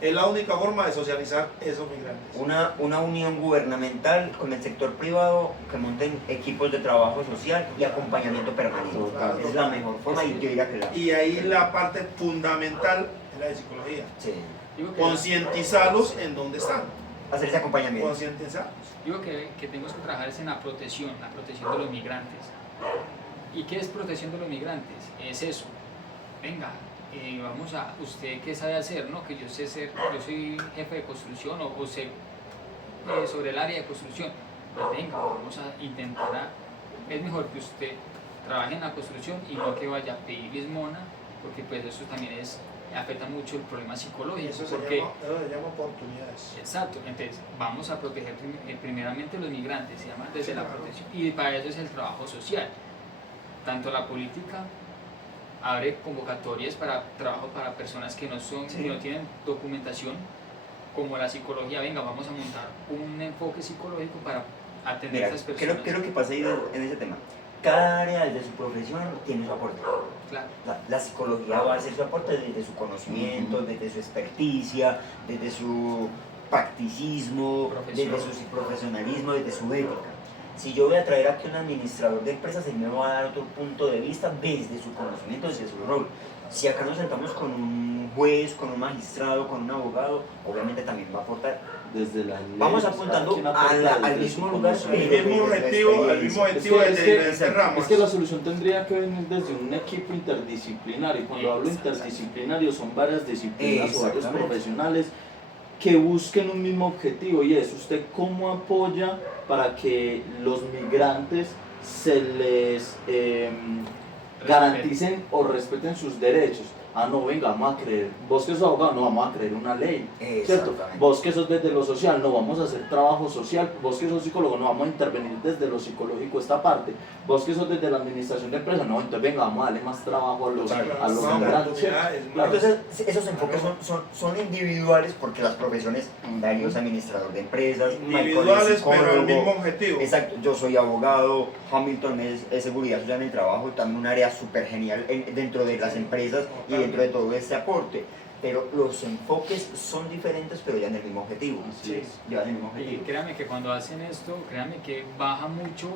Es la única forma de socializar esos migrantes. Una unión gubernamental con el sector privado que monten equipos de trabajo social y acompañamiento permanente. Total. Es la mejor forma y yo diría que la. Y ahí la parte fundamental es la de psicología. Sí. Digo que, Concientizarlos en dónde están. Hacer ese acompañamiento. Concientizarlos. que tenemos que trabajar es en la protección de los migrantes. ¿Y qué es protección de los migrantes? Es eso. Venga, vamos a, usted qué sabe hacer, ¿no? Que yo sé yo soy jefe de construcción o sé sobre el área de construcción. Pues venga, vamos a intentar, es mejor que usted trabaje en la construcción y no que vaya a pedir limosna, porque pues eso también afecta mucho el problema psicológico. Eso se porque, llama oportunidades. exacto, entonces vamos a proteger primeramente los migrantes, se llama desde Sí, la claro. protección, y para eso es el trabajo social. Tanto la política abre convocatorias para trabajo para personas que no tienen documentación, como la psicología, venga, vamos a montar un enfoque psicológico para atender Mira, a esas personas. creo que pasa ahí en ese tema. Cada área desde su profesión tiene su aporte. Claro. La psicología va a hacer su aporte desde su conocimiento, desde su experticia, desde su practicismo, Profesión. desde su profesionalismo, desde su ética. Si yo voy a traer aquí a un administrador de empresas, él me va a dar otro punto de vista desde su conocimiento, desde su rol. Si acá nos sentamos con un juez, con un magistrado, con un abogado, obviamente también va a aportar. Desde la Vamos ley, apuntando cada quien aporta al desde mismo su lugar, conocimiento. El mismo objetivo Es que- de este ramo. Es que la solución tendría que venir desde un equipo interdisciplinario. Y cuando hablo interdisciplinario son varias disciplinas o varios Exactamente. profesionales que busquen un mismo objetivo, y es usted cómo apoya para que los migrantes se les garanticen o respeten sus derechos. ah no, venga, vamos a creer, vos que sos abogado, no, vamos a creer una ley, ¿cierto? Exactamente. Vos que sos desde lo social, no, vamos a hacer trabajo social, vos que sos psicólogo, no, vamos a intervenir desde lo psicológico esta parte, vos que sos desde la administración de empresas, no, entonces venga, vamos a darle más trabajo a los Claro, migrantes, ¿cierto? Claro. Entonces, esos enfoques son individuales porque las profesiones, Darío es administrador de empresas, Michael es Individuales, pero el psicólogo. mismo objetivo. Exacto, yo soy abogado, Hamilton es seguridad social en el trabajo, también un área súper genial dentro de las empresas y dentro de todo este aporte. Pero los enfoques son diferentes, pero ya en el mismo objetivo. Así es. Llevan el mismo Y objetivo. créanme que cuando hacen esto, créanme que baja mucho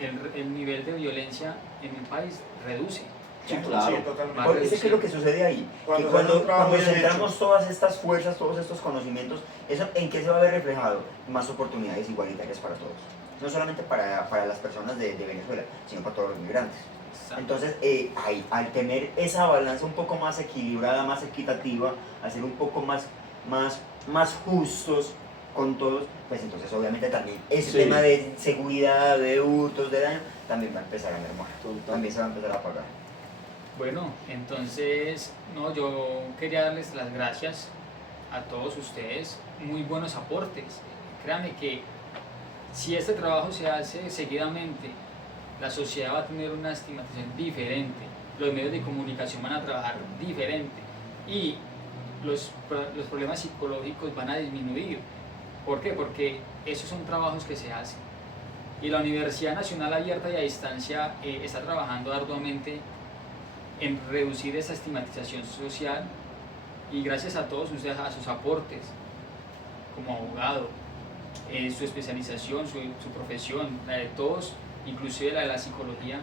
el nivel de violencia en el país, reduce. Sí, Sí, claro. totalmente. Más Porque es que es lo que sucede ahí, Cuando que cuando, se hace un trabajo cuando bien centramos hecho. todas estas fuerzas, todos estos conocimientos, ¿eso en qué se va a ver reflejado? Más oportunidades igualitarias para todos. No solamente para las personas de Venezuela, sino para todos los migrantes. Entonces, al tener esa balanza un poco más equilibrada, más equitativa, al ser un poco más justos con todos, pues entonces obviamente también ese Sí. tema de seguridad, de hurtos, de daño, también va a empezar a mermar, Total. también se va a empezar a pagar. Bueno, entonces, no, yo quería darles las gracias a todos ustedes, muy buenos aportes. Créanme que si este trabajo se hace seguidamente, la sociedad va a tener una estigmatización diferente, los medios de comunicación van a trabajar diferente y los problemas psicológicos van a disminuir. ¿Por qué? Porque esos son trabajos que se hacen. Y la Universidad Nacional Abierta y a Distancia está trabajando arduamente en reducir esa estigmatización social y gracias a todos ustedes, a sus aportes como abogado, su especialización, su profesión, la de todos, inclusive la de la psicología,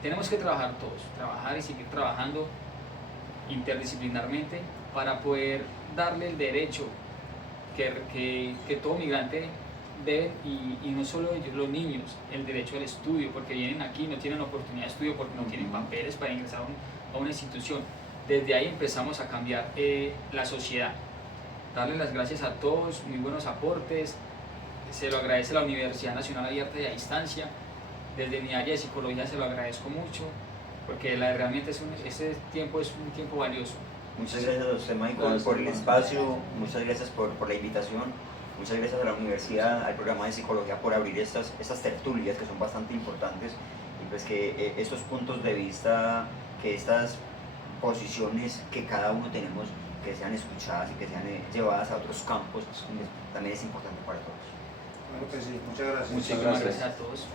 tenemos que trabajar todos, trabajar y seguir trabajando interdisciplinarmente para poder darle el derecho que todo migrante debe, y no solo ellos, los niños, el derecho al estudio, porque vienen aquí, no tienen oportunidad de estudio porque no tienen papeles para ingresar a una institución. Desde ahí empezamos a cambiar la sociedad. Darle las gracias a todos, muy buenos aportes, se lo agradece la Universidad Nacional Abierta y a Distancia. Desde mi área de psicología se lo agradezco mucho, porque realmente este tiempo es un tiempo valioso. Muchas gracias a usted, Michael, Gracias, por el hermano. espacio, muchas gracias por la invitación, muchas gracias a la universidad, al programa de psicología por abrir estas tertulias que son bastante importantes y pues que estos puntos de vista, que estas posiciones que cada uno tenemos, que sean escuchadas y que sean llevadas a otros campos, también es importante para todos. Claro que sí, muchas gracias. Muchas Muchísimas gracias. gracias a todos.